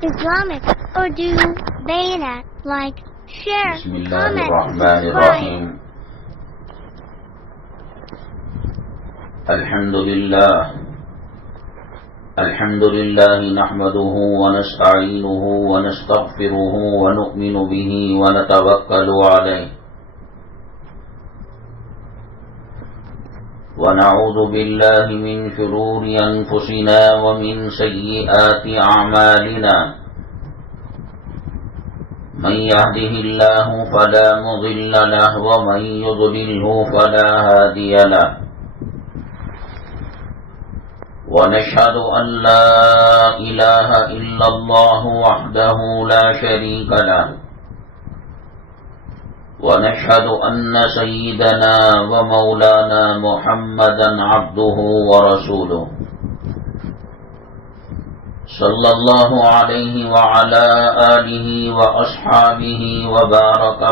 Islamic Urdu Bayanet. Like, share, بسم اللہ comment, الرحمن subscribe. الرحیم الحمد للہ نحمده ونستعینه ونستغفره ونؤمن به ونتوکل علیہ ونعوذ باللہ من شرور انفسنا ومن سیئات اعمالنا من يهده الله فلا مضل له ومن يضلله فلا هادي له ونشهد أن لا إله إلا الله وحده لا شريك له ونشهد أن سيدنا ومولانا محمدا عبده ورسوله صلى الله عليه وعلى آله وأصحابه وبارك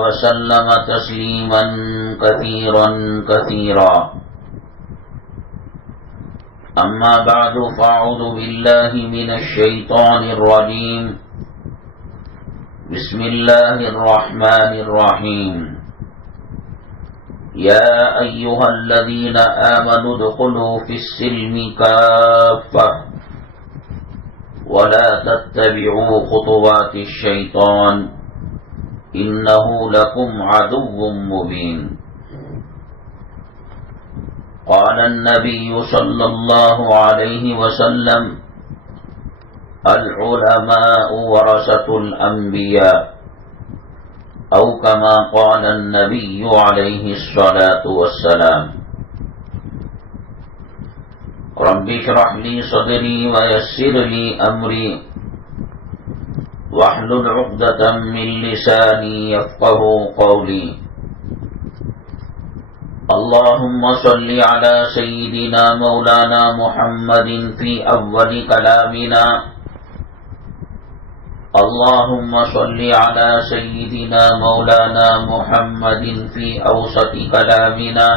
وسلم تسليما كثيرا أما بعد فأعوذ بالله من الشيطان الرجيم بسم الله الرحمن الرحيم يا أيها الذين آمنوا ادخلوا في السلم كافة ولا تتبعوا خطوات الشيطان إنه لكم عدو مبين قال النبي صلى الله عليه وسلم العلماء ورثة الأنبياء أو كما قال النبي عليه الصلاة والسلام رب اشرح لي صدري ويسر لي أمري واحلل عقدة من لساني يفقه قولي اللهم صل على سيدنا مولانا محمد في أول كلامنا اللهم صل على سيدنا مولانا محمد في أوسط كلامنا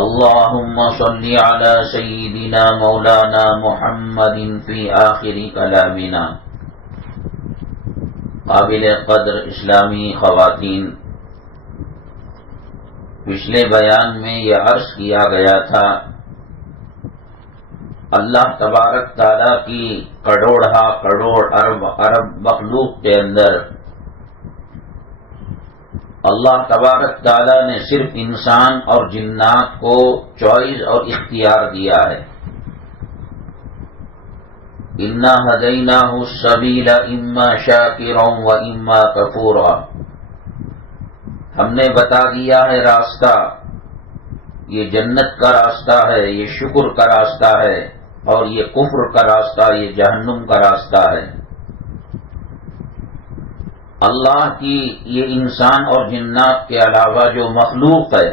اللهم صل على سيدنا مولانا محمد في آخر كلامنا. قابل قدر اسلامی خواتین، پچھلے بیان میں یہ عرض کیا گیا تھا اللہ تبارک تعالیٰ کی کروڑا کروڑ ارب مخلوق کے اندر اللہ تبارک تعالیٰ نے صرف انسان اور جنات کو چوائس اور اختیار دیا ہے. انا ہدیناہ السبیل اما شاکرا و اما کفورا، ہم نے بتا دیا ہے راستہ، یہ جنت کا راستہ ہے، یہ شکر کا راستہ ہے، اور یہ کفر کا راستہ، یہ جہنم کا راستہ ہے. اللہ کی یہ انسان اور جنات کے علاوہ جو مخلوق ہے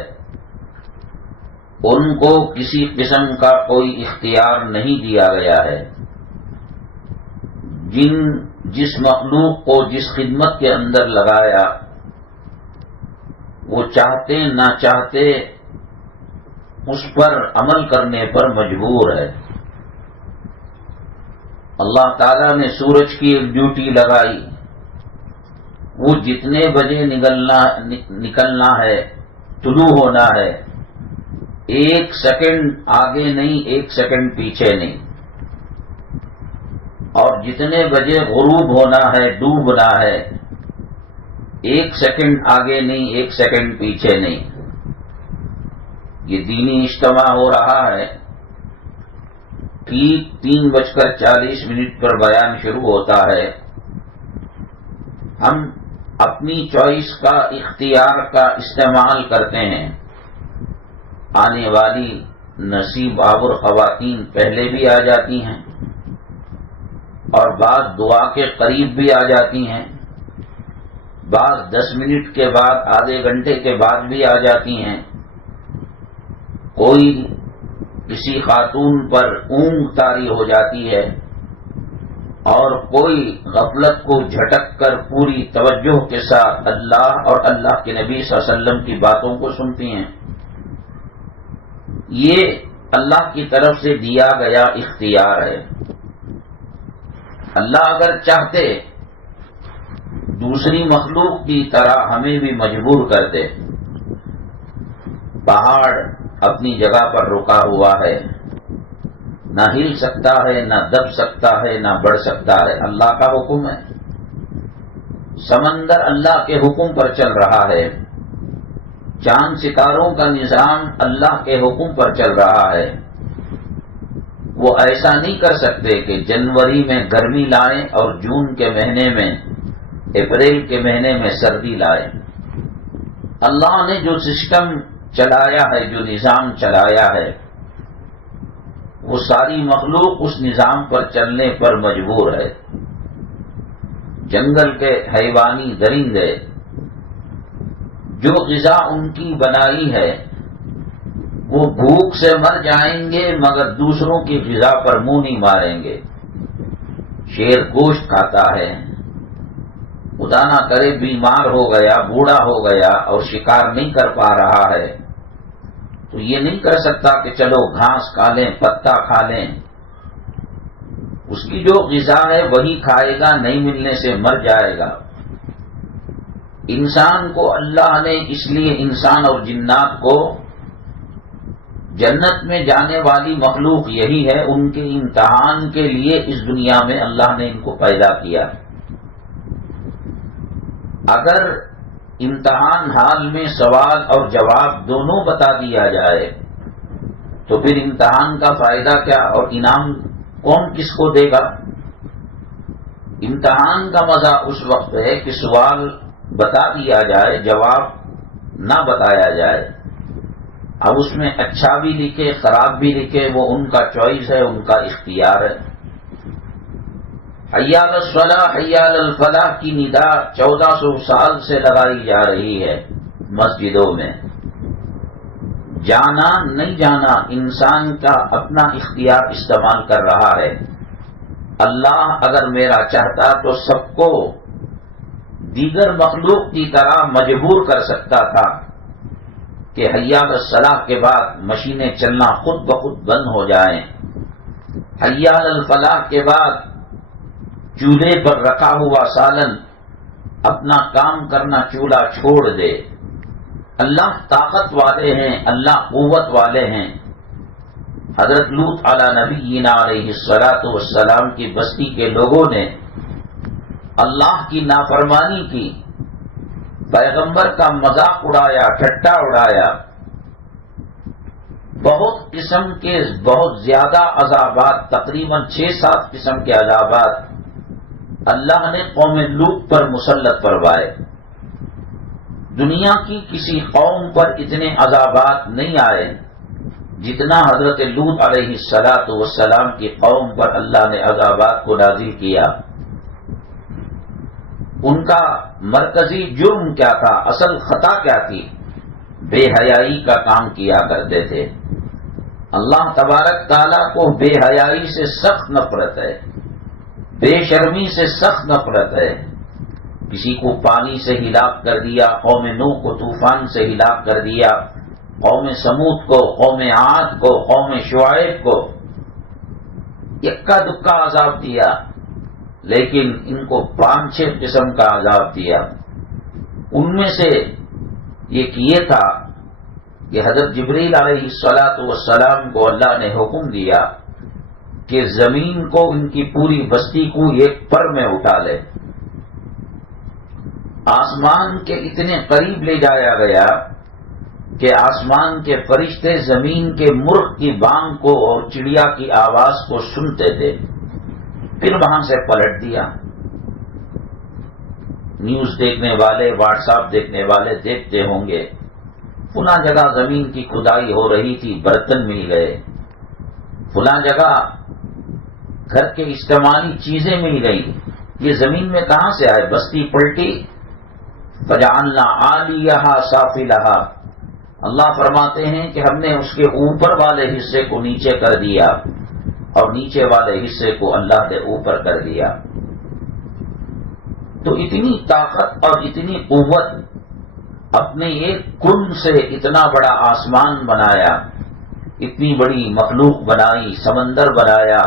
ان کو کسی قسم کا کوئی اختیار نہیں دیا گیا ہے. جس مخلوق کو جس خدمت کے اندر لگایا وہ چاہتے نہ چاہتے اس پر عمل کرنے پر مجبور ہے. اللہ تعالیٰ نے سورج کی ایک ڈیوٹی لگائی، وہ جتنے بجے نکلنا ہے، طلوع ہونا ہے، 1 سیکنڈ آگے نہیں 1 سیکنڈ پیچھے نہیں، اور جتنے بجے غروب ہونا ہے، ڈوبنا ہے، 1 سیکنڈ آگے نہیں 1 سیکنڈ پیچھے نہیں. یہ دینی اجتماع ہو رہا ہے، ٹھیک 3:40 پر بیان شروع ہوتا ہے. ہم اپنی چوائس کا اختیار کا استعمال کرتے ہیں. آنے والی نصیب آور خواتین پہلے بھی آ جاتی ہیں اور بعض دعا کے قریب بھی آ جاتی ہیں، بعض 10 منٹ کے بعد آدھے گھنٹے کے بعد بھی آ جاتی ہیں. کوئی کسی خاتون پر اونگ طاری ہو جاتی ہے اور کوئی غفلت کو جھٹک کر پوری توجہ کے ساتھ اللہ اور اللہ کے نبی صلی اللہ علیہ وسلم کی باتوں کو سنتی ہیں. یہ اللہ کی طرف سے دیا گیا اختیار ہے۔ اللہ اگر چاہتے دوسری مخلوق کی طرح ہمیں بھی مجبور کرتے، پہاڑ اپنی جگہ پر رکا ہوا ہے، نہ ہل سکتا ہے، نہ دب سکتا ہے، نہ بڑھ سکتا ہے، اللہ کا حکم ہے۔ سمندر اللہ کے حکم پر چل رہا ہے، چاند ستاروں کا نظام اللہ کے حکم پر چل رہا ہے۔ وہ ایسا نہیں کر سکتے کہ جنوری میں گرمی لائیں اور جون کے مہینے میں، اپریل کے مہینے میں سردی لائیں۔ اللہ نے جو سسٹم چلایا ہے، جو نظام چلایا ہے، وہ ساری مخلوق اس نظام پر چلنے پر مجبور ہے۔ جنگل کے حیوانی درندے جو غذا ان کی بنائی ہے، وہ بھوک سے مر جائیں گے مگر دوسروں کی غذا پر منہ نہیں ماریں گے۔ شیر گوشت کھاتا ہے، خدا نہ کرے بیمار ہو گیا، بوڑھا ہو گیا اور شکار نہیں کر پا رہا ہے، تو یہ نہیں کر سکتا کہ چلو گھاس کھا لیں، پتا کھا لیں۔ اس کی جو غذا ہے وہی کھائے گا، نہیں ملنے سے مر جائے گا۔ انسان کو اللہ نے اس لیے انسان اور جنات کو جنت میں جانے والی مخلوق یہی ہے، ان کے امتحان کے لیے اس دنیا میں اللہ نے ان کو پیدا کیا۔ اگر امتحان حال میں سوال اور جواب دونوں بتا دیا جائے تو پھر امتحان کا فائدہ کیا اور انعام کون کس کو دے گا؟ امتحان کا مزہ اس وقت ہے کہ سوال بتا دیا جائے، جواب نہ بتایا جائے۔ اب اس میں اچھا بھی لکھے، خراب بھی لکھے، وہ ان کا چوائس ہے، ان کا اختیار ہے۔ حی علی الصلاح، حی علی الفلاح کی ندا 1400 سال سے لگائی جا رہی ہے مسجدوں میں۔ جانا نہیں جانا انسان کا اپنا اختیار استعمال کر رہا ہے۔ اللہ اگر میرا چاہتا تو سب کو دیگر مخلوق کی طرح مجبور کر سکتا تھا کہ حی علی الصلاح کے بعد مشینیں چلنا خود بخود بند ہو جائیں، حی علی الفلاح کے بعد چولہے پر رکھا ہوا سالن اپنا کام کرنا چولہا چھوڑ دے۔ اللہ طاقت والے ہیں، اللہ قوت والے ہیں۔ حضرت لوط علی نبینا علیہ الصلاۃ والسلام کی بستی کے لوگوں نے اللہ کی نافرمانی کی، پیغمبر کا مذاق اڑایا، ٹھٹا اڑایا، بہت قسم کے بہت زیادہ عذابات، تقریباً 6-7 قسم کے عذابات اللہ نے قوم لوط پر مسلط فرمائے۔ دنیا کی کسی قوم پر اتنے عذابات نہیں آئے جتنا حضرت لوط علیہ الصلاۃ والسلام کی قوم پر اللہ نے عذابات کو نازل کیا۔ ان کا مرکزی جرم کیا تھا، اصل خطا کیا تھی؟ بے حیائی کا کام کیا کرتے تھے۔ اللہ تبارک تعالیٰ کو بے حیائی سے سخت نفرت ہے، بے شرمی سے سخت نفرت ہے۔ کسی کو پانی سے ہلاک کر دیا، قوم نوح کو طوفان سے ہلاک کر دیا، قوم سمود کو، قوم عاد کو، قوم شعیب کو یکا دکا عذاب دیا، لیکن ان کو 5-6 قسم کا عذاب دیا۔ ان میں سے ایک یہ تھا کہ حضرت جبریل علیہ الصلاۃ والسلام کو اللہ نے حکم دیا کہ زمین کو، ان کی پوری بستی کو ایک پر میں اٹھا لے۔ آسمان کے اتنے قریب لے جایا گیا کہ آسمان کے فرشتے زمین کے مرغ کی بانگ کو اور چڑیا کی آواز کو سنتے تھے، پھر وہاں سے پلٹ دیا۔ نیوز دیکھنے والے، واٹس ایپ دیکھنے والے دیکھتے ہوں گے، فلاں جگہ زمین کی کھدائی ہو رہی تھی، برتن مل گئے، فلاں جگہ گھر کے استعمالی چیزیں مل گئی۔ یہ زمین میں کہاں سے آئے؟ بستی پلٹی۔ فجعلنا عالیہا سافلہا، اللہ فرماتے ہیں کہ ہم نے اس کے اوپر والے حصے کو نیچے کر دیا اور نیچے والے حصے کو اللہ نے اوپر کر دیا۔ تو اتنی طاقت اور اتنی قوت، اپنے ایک کن سے اتنا بڑا آسمان بنایا، اتنی بڑی مخلوق بنائی، سمندر بنایا،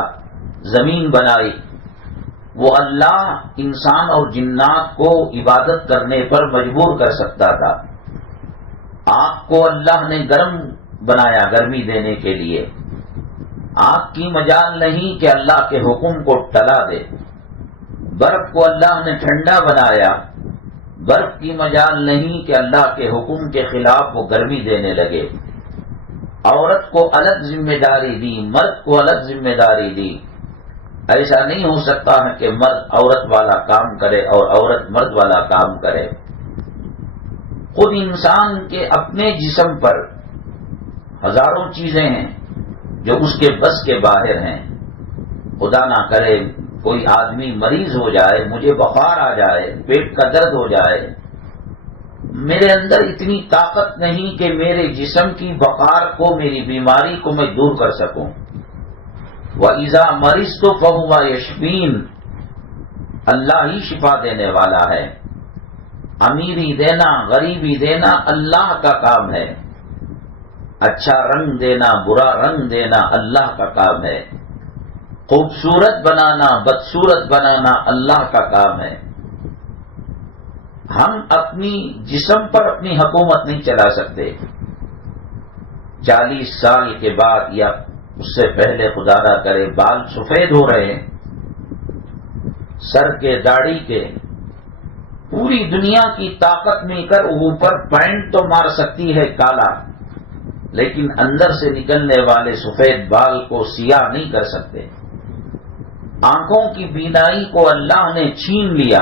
زمین بنائی، وہ اللہ انسان اور جنات کو عبادت کرنے پر مجبور کر سکتا تھا۔ آگ کو اللہ نے گرم بنایا گرمی دینے کے لیے، آگ کی مجال نہیں کہ اللہ کے حکم کو ٹلا دے۔ برف کو اللہ نے ٹھنڈا بنایا، برف کی مجال نہیں کہ اللہ کے حکم کے خلاف وہ گرمی دینے لگے۔ عورت کو الگ ذمہ داری دی، مرد کو الگ ذمہ داری دی۔ ایسا نہیں ہو سکتا ہے کہ مرد عورت والا کام کرے اور عورت مرد والا کام کرے۔ خود انسان کے اپنے جسم پر ہزاروں چیزیں ہیں جو اس کے بس کے باہر ہیں۔ خدا نہ کرے کوئی آدمی مریض ہو جائے، مجھے بخار آ جائے، پیٹ کا درد ہو جائے، میرے اندر اتنی طاقت نہیں کہ میرے جسم کی بخار کو، میری بیماری کو میں دور کر سکوں۔ وَإِذَا مَرِضْتُ فَهُوَ يَشْفِينِ، اللہ ہی شفا دینے والا ہے۔ امیری دینا، غریبی دینا اللہ کا کام ہے۔ اچھا رنگ دینا، برا رنگ دینا اللہ کا کام ہے۔ خوبصورت بنانا، بدصورت بنانا اللہ کا کام ہے۔ ہم اپنی جسم پر اپنی حکومت نہیں چلا سکتے۔ 40 سال کے بعد یا اس سے پہلے خدا نہ کرے بال سفید ہو رہے ہیں، سر کے، داڑھی کے، پوری دنیا کی طاقت مل کر اوپر پینٹ تو مار سکتی ہے کالا، لیکن اندر سے نکلنے والے سفید بال کو سیاہ نہیں کر سکتے۔ آنکھوں کی بینائی کو اللہ نے چھین لیا،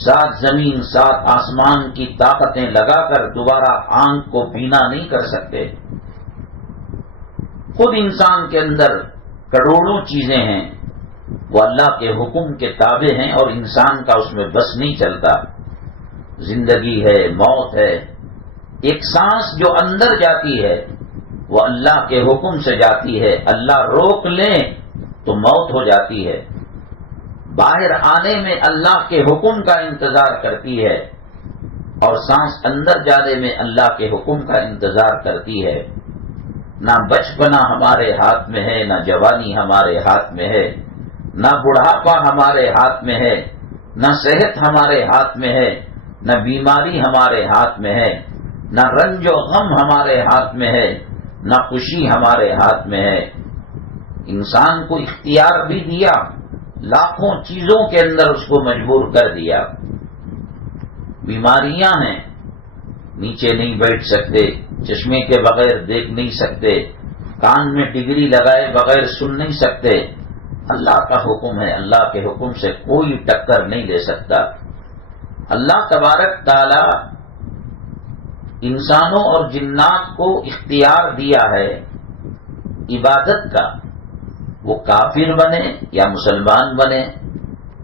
7 زمین 7 آسمان کی طاقتیں لگا کر دوبارہ آنکھ کو بینا نہیں کر سکتے۔ خود انسان کے اندر کروڑوں چیزیں ہیں، وہ اللہ کے حکم کے تابع ہیں اور انسان کا اس میں بس نہیں چلتا۔ زندگی ہے، موت ہے، ایک سانس جو اندر جاتی ہے وہ اللہ کے حکم سے جاتی ہے، اللہ روک لیں تو موت ہو جاتی ہے۔ باہر آنے میں اللہ کے حکم کا انتظار کرتی ہے اور سانس اندر جانے میں اللہ کے حکم کا انتظار کرتی ہے۔ نہ بچپنا ہمارے ہاتھ میں ہے، نہ جوانی ہمارے ہاتھ میں ہے، نہ بڑھاپا ہمارے ہاتھ میں ہے، نہ صحت ہمارے ہاتھ میں ہے، نہ بیماری ہمارے ہاتھ میں ہے، نہ رنج و غم ہمارے ہاتھ میں ہے، نہ خوشی ہمارے ہاتھ میں ہے۔ انسان کو اختیار بھی دیا، لاکھوں چیزوں کے اندر اس کو مجبور کر دیا۔ بیماریاں ہیں، نیچے نہیں بیٹھ سکتے، چشمے کے بغیر دیکھ نہیں سکتے، کان میں ڈگری لگائے بغیر سن نہیں سکتے۔ اللہ کا حکم ہے، اللہ کے حکم سے کوئی ٹکر نہیں لے سکتا۔ اللہ تبارک تعالی انسانوں اور جنات کو اختیار دیا ہے عبادت کا، وہ کافر بنے یا مسلمان بنے،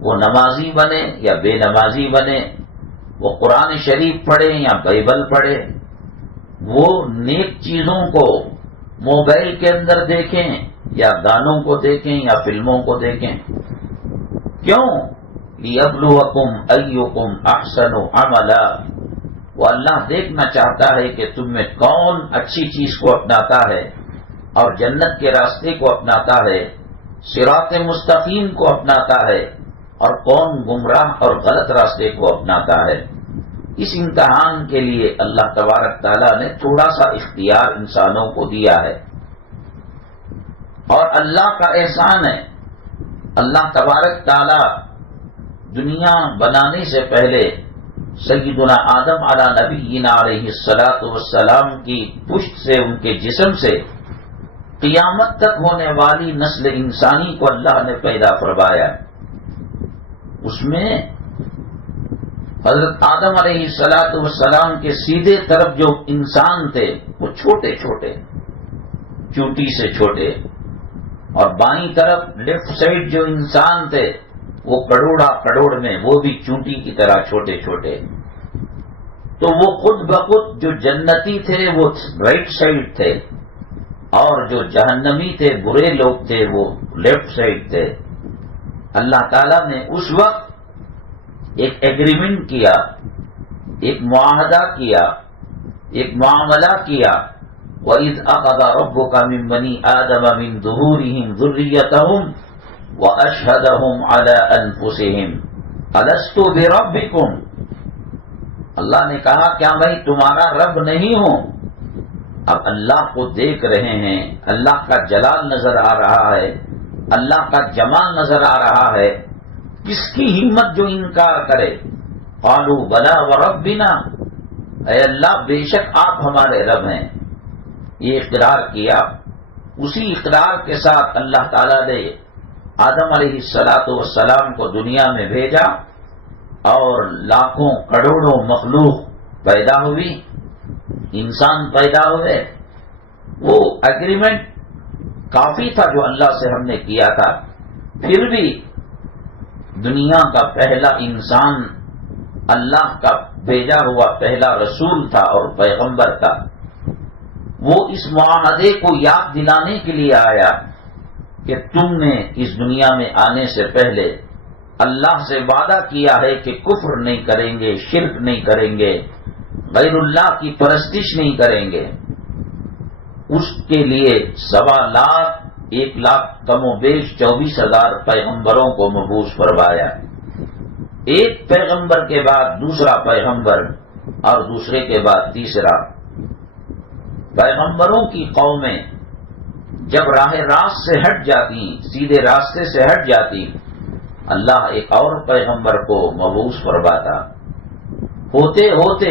وہ نمازی بنے یا بے نمازی بنے، وہ قرآن شریف پڑھے یا بائبل پڑھے، وہ نیک چیزوں کو موبائل کے اندر دیکھیں یا گانوں کو دیکھیں یا فلموں کو دیکھیں۔ کیوں؟ لِيَبْلُوَكُمْ أَيُّكُمْ أَحْسَنُ عَمَلًا، وہ اللہ دیکھنا چاہتا ہے کہ تم میں کون اچھی چیز کو اپناتا ہے اور جنت کے راستے کو اپناتا ہے، صراط مستقیم کو اپناتا ہے، اور کون گمراہ اور غلط راستے کو اپناتا ہے۔ اس امتحان کے لیے اللہ تبارک تعالیٰ نے تھوڑا سا اختیار انسانوں کو دیا ہے، اور اللہ کا احسان ہے۔ اللہ تبارک تعالیٰ دنیا بنانے سے پہلے سیدنا آدم علی نبینا علیہ الصلاۃ والسلام کی پشت سے، ان کے جسم سے قیامت تک ہونے والی نسل انسانی کو اللہ نے پیدا فرمایا۔ اس میں حضرت آدم علیہ الصلاۃ والسلام کے سیدھے طرف جو انسان تھے وہ چھوٹے چھوٹے، چونٹی سے چھوٹے، اور بائیں طرف لیفٹ سائڈ جو انسان تھے وہ کروڑ میں، وہ بھی چونٹی کی طرح چھوٹے چھوٹے۔ تو وہ خود بخود جو جنتی تھے وہ رائٹ سائڈ تھے، اور جو جہنمی تھے، برے لوگ تھے، وہ لیفٹ سائڈ تھے۔ اللہ تعالیٰ نے اس وقت ایک ایگریمنٹ کیا، ایک معاہدہ کیا، ایک معاملہ کیا وَإِذْ أَخَذَ رَبُّكَ مِنْ بَنِي آدَمَ مِنْ ظُهُورِهِمْ ذُرِّيَّتَهُمْ وَأَشْهَدَهُمْ عَلَىٰ أَنفُسِهِمْ أَلَسْتُ بِرَبِّكُمْ، اللہ نے کہا کیا میں تمہارا رب نہیں ہوں؟ اب اللہ کو دیکھ رہے ہیں، اللہ کا جلال نظر آ رہا ہے، اللہ کا جمال نظر آ رہا ہے، کس کی ہمت جو انکار کرے؟ قالوا بلا وربنا، اے اللہ بے شک آپ ہمارے رب ہیں، یہ اقرار کیا۔ اسی اقرار کے ساتھ اللہ تعالیٰ نے آدم علیہ السلام کو دنیا میں بھیجا اور لاکھوں کروڑوں مخلوق پیدا ہوئی، انسان پیدا ہوئے۔ وہ ایگریمنٹ کافی تھا جو اللہ سے ہم نے کیا تھا، پھر بھی دنیا کا پہلا انسان اللہ کا بھیجا ہوا پہلا رسول تھا اور پیغمبر تھا۔ وہ اس معاہدے کو یاد دلانے کے لیے آیا کہ تم نے اس دنیا میں آنے سے پہلے اللہ سے وعدہ کیا ہے کہ کفر نہیں کریں گے، شرک نہیں کریں گے، غیر اللہ کی پرستش نہیں کریں گے۔ اس کے لیے 1,00,000 کم و بیش 24,000 پیغمبروں کو مبعوث فرمایا، ایک پیغمبر کے بعد دوسرا پیغمبر اور دوسرے کے بعد تیسرا۔ پیغمبروں کی قومیں جب راہ راست سے ہٹ جاتی، سیدھے راستے سے ہٹ جاتی، اللہ ایک اور پیغمبر کو مبعوث فرماتا۔ ہوتے ہوتے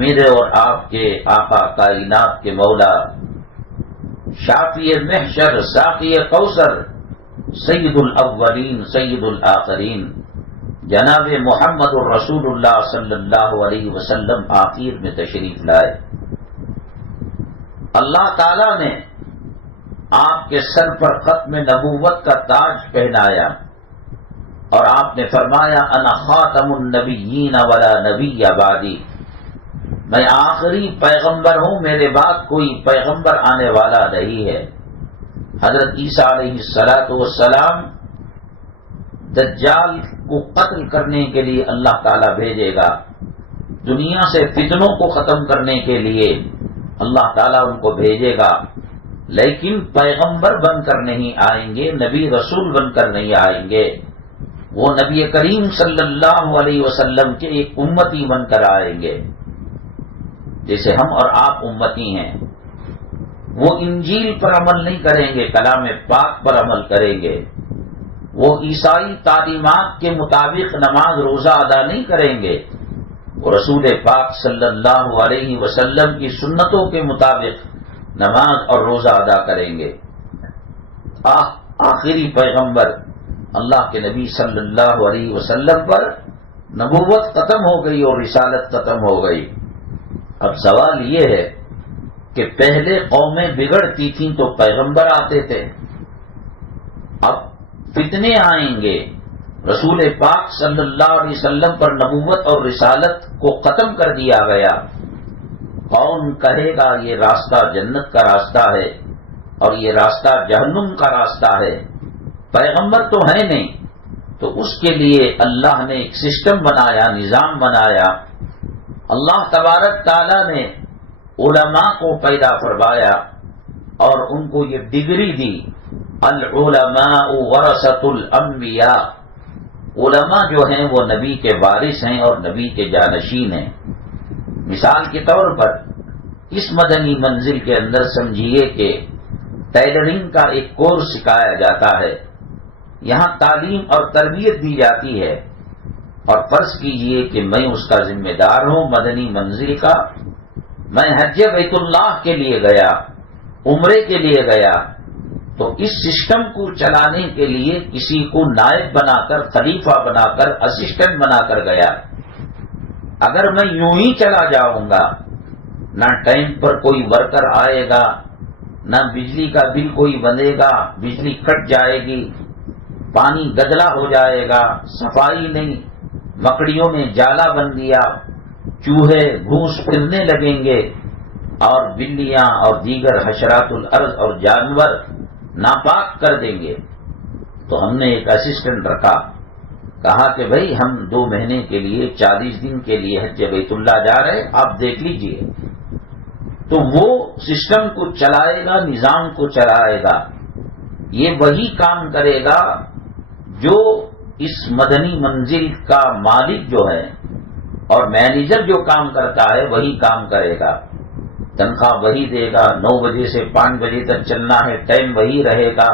میرے اور آپ کے آقا کائنات کے مولا، شافی محشر، ساقی کوثر، سید الاولین سید الآخرین، جناب محمد الرسول اللہ صلی اللہ علیہ وسلم آخر میں تشریف لائے۔ اللہ تعالی نے آپ کے سر پر ختم نبوت کا تاج پہنایا اور آپ نے فرمایا انا خاتم النبیین ولا نبی بعدی، میں آخری پیغمبر ہوں، میرے بعد کوئی پیغمبر آنے والا نہیں ہے۔ حضرت عیسیٰ علیہ السلام دجال کو قتل کرنے کے لیے اللہ تعالیٰ بھیجے گا، دنیا سے فتنوں کو ختم کرنے کے لیے اللہ تعالیٰ ان کو بھیجے گا، لیکن پیغمبر بن کر نہیں آئیں گے، نبی رسول بن کر نہیں آئیں گے، وہ نبی کریم صلی اللہ علیہ وسلم کے ایک امتی بن کر آئیں گے، جیسے ہم اور آپ امتی ہیں۔ وہ انجیل پر عمل نہیں کریں گے، کلام پاک پر عمل کریں گے، وہ عیسائی تعلیمات کے مطابق نماز روزہ ادا نہیں کریں گے، وہ رسول پاک صلی اللہ علیہ وسلم کی سنتوں کے مطابق نماز اور روزہ ادا کریں گے۔ آخری پیغمبر اللہ کے نبی صلی اللہ علیہ وسلم پر نبوت ختم ہو گئی اور رسالت ختم ہو گئی۔ اب سوال یہ ہے کہ پہلے قومیں بگڑتی تھیں تو پیغمبر آتے تھے، اب فتنے آئیں گے، رسول پاک صلی اللہ علیہ وسلم پر نبوت اور رسالت کو ختم کر دیا گیا، کون کہے گا یہ راستہ جنت کا راستہ ہے اور یہ راستہ جہنم کا راستہ ہے؟ پیغمبر تو ہے نہیں، تو اس کے لیے اللہ نے ایک سسٹم بنایا، نظام بنایا۔ اللہ تبارک تعالیٰ نے علماء کو پیدا فرمایا اور ان کو یہ ڈگری دی، العلماء ورثۃ الانبیاء، علماء جو ہیں وہ نبی کے وارث ہیں اور نبی کے جانشین ہیں۔ مثال کے طور پر اس مدنی منزل کے اندر سمجھیے کہ ٹیلرنگ کا ایک کورس سکھایا جاتا ہے، یہاں تعلیم اور تربیت دی جاتی ہے، اور فرض کیجئے کہ میں اس کا ذمہ دار ہوں مدنی منزل کا، میں حج بیت اللہ کے لیے گیا، عمرے کے لیے گیا، تو اس سسٹم کو چلانے کے لیے کسی کو نائب بنا کر، خلیفہ بنا کر، اسسٹنٹ بنا کر گیا۔ اگر میں یوں ہی چلا جاؤں گا، نہ ٹائم پر کوئی ورکر آئے گا، نہ بجلی کا بل کوئی بندے گا، بجلی کٹ جائے گی، پانی گدلا ہو جائے گا، صفائی نہیں، مکڑیوں نے جالا بن دیا، چوہے گھوس پھرنے لگیں گے، اور بلیاں اور دیگر حشرات الارض اور جانور ناپاک کر دیں گے۔ تو ہم نے ایک اسسٹنٹ رکھا، کہا کہ بھائی ہم 2 مہینے کے لیے 40 دن کے لیے حج بیت اللہ جا رہے، آپ دیکھ لیجئے۔ تو وہ سسٹم کو چلائے گا، نظام کو چلائے گا. یہ وہی کام کرے گا جو اس مدنی منزل کا مالک جو ہے اور مینیجر جو کام کرتا ہے وہی کام کرے گا. تنخواہ وہی دے گا، 9 بجے سے 5 بجے تک چلنا ہے، ٹائم وہی رہے گا،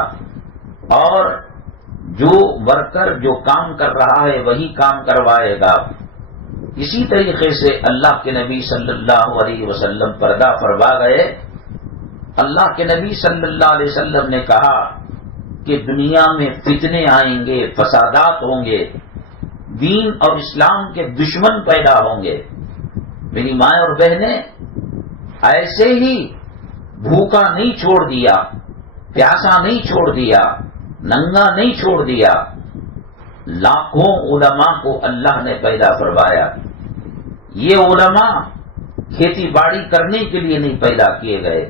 اور جو ورکر جو کام کر رہا ہے وہی کام کروائے گا. اسی طریقے سے اللہ کے نبی صلی اللہ علیہ وسلم پردہ فرما گئے. اللہ کے نبی صلی اللہ علیہ وسلم نے کہا کہ دنیا میں فتنے آئیں گے، فسادات ہوں گے، دین اور اسلام کے دشمن پیدا ہوں گے. میری مائیں اور بہنیں، ایسے ہی بھوکا نہیں چھوڑ دیا، پیاسا نہیں چھوڑ دیا، ننگا نہیں چھوڑ دیا. لاکھوں علماء کو اللہ نے پیدا فرمایا. یہ علماء کھیتی باڑی کرنے کے لیے نہیں پیدا کیے گئے،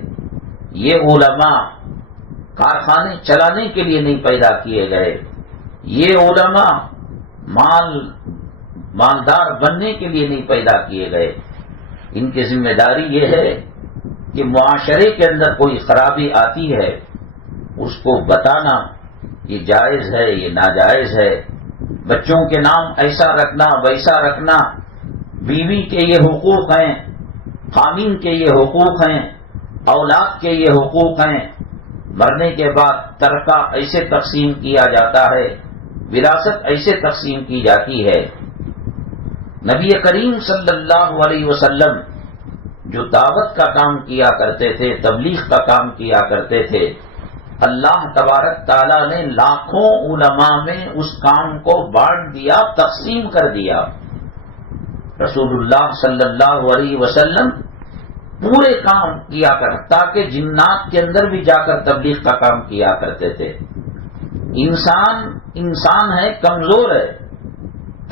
یہ علماء کارخانے چلانے کے لیے نہیں پیدا کیے گئے، یہ علماء مالدار بننے کے لیے نہیں پیدا کیے گئے. ان کی ذمہ داری یہ ہے کہ معاشرے کے اندر کوئی خرابی آتی ہے اس کو بتانا، یہ جائز ہے، یہ ناجائز ہے. بچوں کے نام ایسا رکھنا ویسا رکھنا، بیوی کے یہ حقوق ہیں، خامین کے یہ حقوق ہیں، اولاد کے یہ حقوق ہیں. مرنے کے بعد ترکہ ایسے تقسیم کیا جاتا ہے، وراثت ایسے تقسیم کی جاتی ہے. نبی کریم صلی اللہ علیہ وسلم جو دعوت کا کام کیا کرتے تھے، تبلیغ کا کام کیا کرتے تھے، اللہ تبارک تعالیٰ نے لاکھوں علماء میں اس کام کو بانٹ دیا، تقسیم کر دیا. رسول اللہ صلی اللہ علیہ وسلم پورے کام کیا تاکہ جنات کے اندر بھی جا کر تبلیغ کا کام کیا کرتے تھے. انسان ہے، کمزور ہے.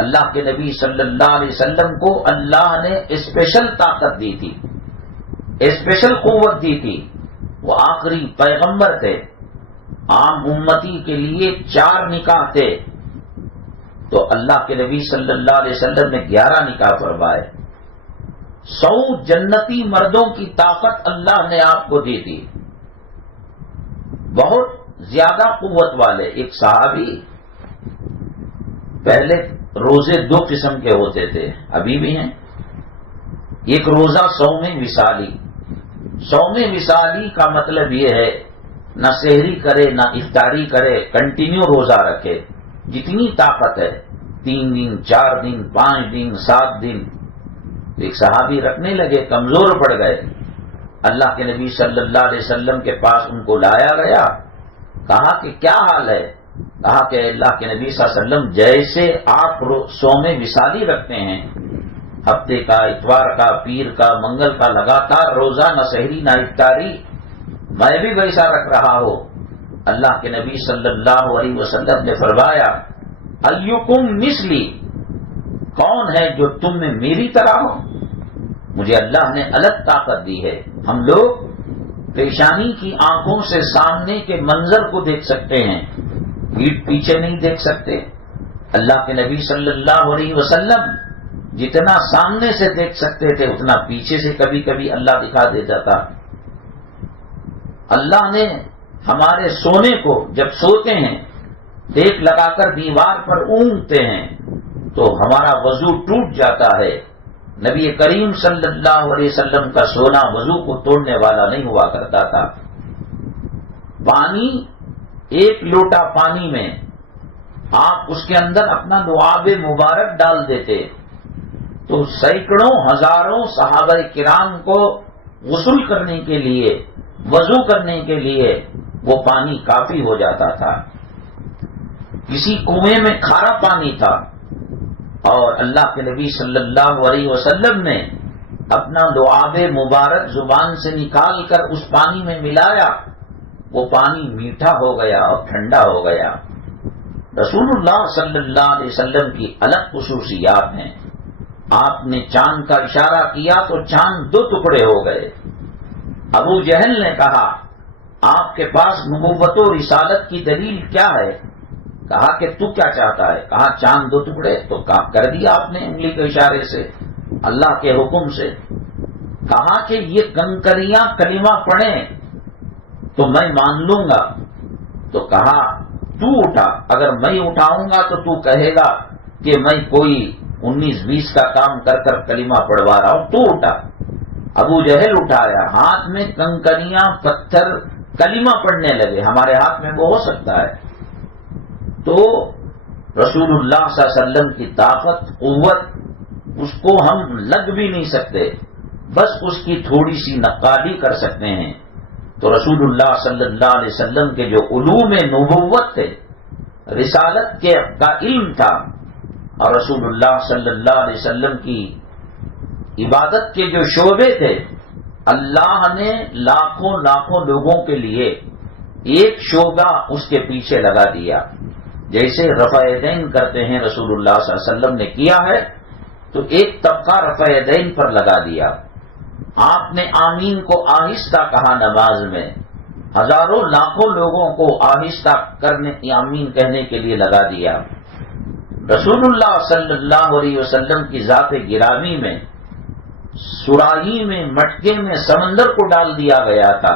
اللہ کے نبی صلی اللہ علیہ وسلم کو اللہ نے اسپیشل طاقت دی تھی، اسپیشل قوت دی تھی. وہ آخری پیغمبر تھے. عام امتی کے لیے 4 نکاح تھے، تو اللہ کے نبی صلی اللہ علیہ وسلم نے 11 نکاح فرمائے. 100 جنتی مردوں کی طاقت اللہ نے آپ کو دی تھی، بہت زیادہ قوت والے. ایک صحابی، پہلے روزے 2 قسم کے ہوتے تھے، ابھی بھی ہیں. ایک روزہ صوم وصالی. صوم وصالی کا مطلب یہ ہے نہ سحری کرے نہ افطاری کرے، کنٹینیو روزہ رکھے، جتنی طاقت ہے، 3 دن 4 دن 5 دن 7 دن. ایک صحابی رکھنے لگے، کمزور پڑ گئے. اللہ کے نبی صلی اللہ علیہ وسلم کے پاس ان کو لایا گیا. کہا کہ کیا حال ہے؟ کہا کہ اللہ کے نبی صلی اللہ علیہ وسلم جیسے آپ صوم وصالی رکھتے ہیں، ہفتے کا، اتوار کا، پیر کا، منگل کا، لگاتار روزہ، نہ سحری نہ افطاری، میں بھی ویسا رکھ رہا ہوں. اللہ کے نبی صلی اللہ علیہ وسلم نے فرمایا، ایکم مثلی، کون ہے جو تم میں میری طرح ہو؟ مجھے اللہ نے الگ طاقت دی ہے. ہم لوگ پیشانی کی آنکھوں سے سامنے کے منظر کو دیکھ سکتے ہیں، پیٹھ پیچھے نہیں دیکھ سکتے. اللہ کے نبی صلی اللہ علیہ وسلم جتنا سامنے سے دیکھ سکتے تھے اتنا پیچھے سے کبھی کبھی اللہ دکھا دیتا تھا. اللہ نے ہمارے سونے کو، جب سوتے ہیں دیکھ لگا کر دیوار پر اونگتے ہیں تو ہمارا وضو ٹوٹ جاتا ہے. نبی کریم صلی اللہ علیہ وسلم کا سونا وضو کو توڑنے والا نہیں ہوا کرتا تھا. پانی، 1 لوٹا پانی میں آپ اس کے اندر اپنا لعاب مبارک ڈال دیتے تو سینکڑوں ہزاروں صحابہ کرام کو غسل کرنے کے لیے، وضو کرنے کے لیے وہ پانی کافی ہو جاتا تھا. کسی کنویں میں کھارا پانی تھا اور اللہ کے نبی صلی اللہ علیہ وسلم نے اپنا لعاب مبارک زبان سے نکال کر اس پانی میں ملایا، وہ پانی میٹھا ہو گیا اور ٹھنڈا ہو گیا. رسول اللہ صلی اللہ علیہ وسلم کی الگ خصوصیات ہیں. آپ نے چاند کا اشارہ کیا تو چاند 2 ٹکڑے ہو گئے. ابو جہل نے کہا آپ کے پاس نبوت و رسالت کی دلیل کیا ہے؟ کہا کہ تو کیا چاہتا ہے؟ کہا چاند 2 ٹکڑے. تو کام کر دیا آپ نے انگلی کے اشارے سے، اللہ کے حکم سے. کہا کہ یہ کنکریاں کلمہ پڑھیں تو میں مان لوں گا. تو کہا تو اٹھا، اگر میں اٹھاؤں گا تو تو کہے گا کہ میں کوئی 19-20 کا کام کر کر کلمہ پڑھوا رہا ہوں، تو اٹھا. ابو جہل اٹھایا، ہاتھ میں کنکریاں پتھر، کلمہ پڑھنے لگے. ہمارے ہاتھ میں وہ ہو سکتا ہے؟ تو رسول اللہ صلی اللہ علیہ وسلم کی طاقت، قوت، اس کو ہم لگ بھی نہیں سکتے، بس اس کی تھوڑی سی نقالی کر سکتے ہیں. تو رسول اللہ صلی اللہ علیہ وسلم کے جو علوم نبوت تھے، رسالت کا علم تھا، اور رسول اللہ صلی اللہ علیہ وسلم کی عبادت کے جو شعبے تھے، اللہ نے لاکھوں لاکھوں لوگوں کے لیے ایک شعبہ اس کے پیچھے لگا دیا. جیسے رفع یدین کرتے ہیں رسول اللہ صلی اللہ علیہ وسلم نے کیا ہے، تو ایک طبقہ رفع یدین پر لگا دیا. آپ نے آمین کو آہستہ کہا نماز میں، ہزاروں لاکھوں لوگوں کو آہستہ کرنے آمین کہنے کے لیے لگا دیا. رسول اللہ صلی اللہ علیہ وسلم کی ذات گرامی میں سراہی میں، مٹکے میں سمندر کو ڈال دیا گیا تھا،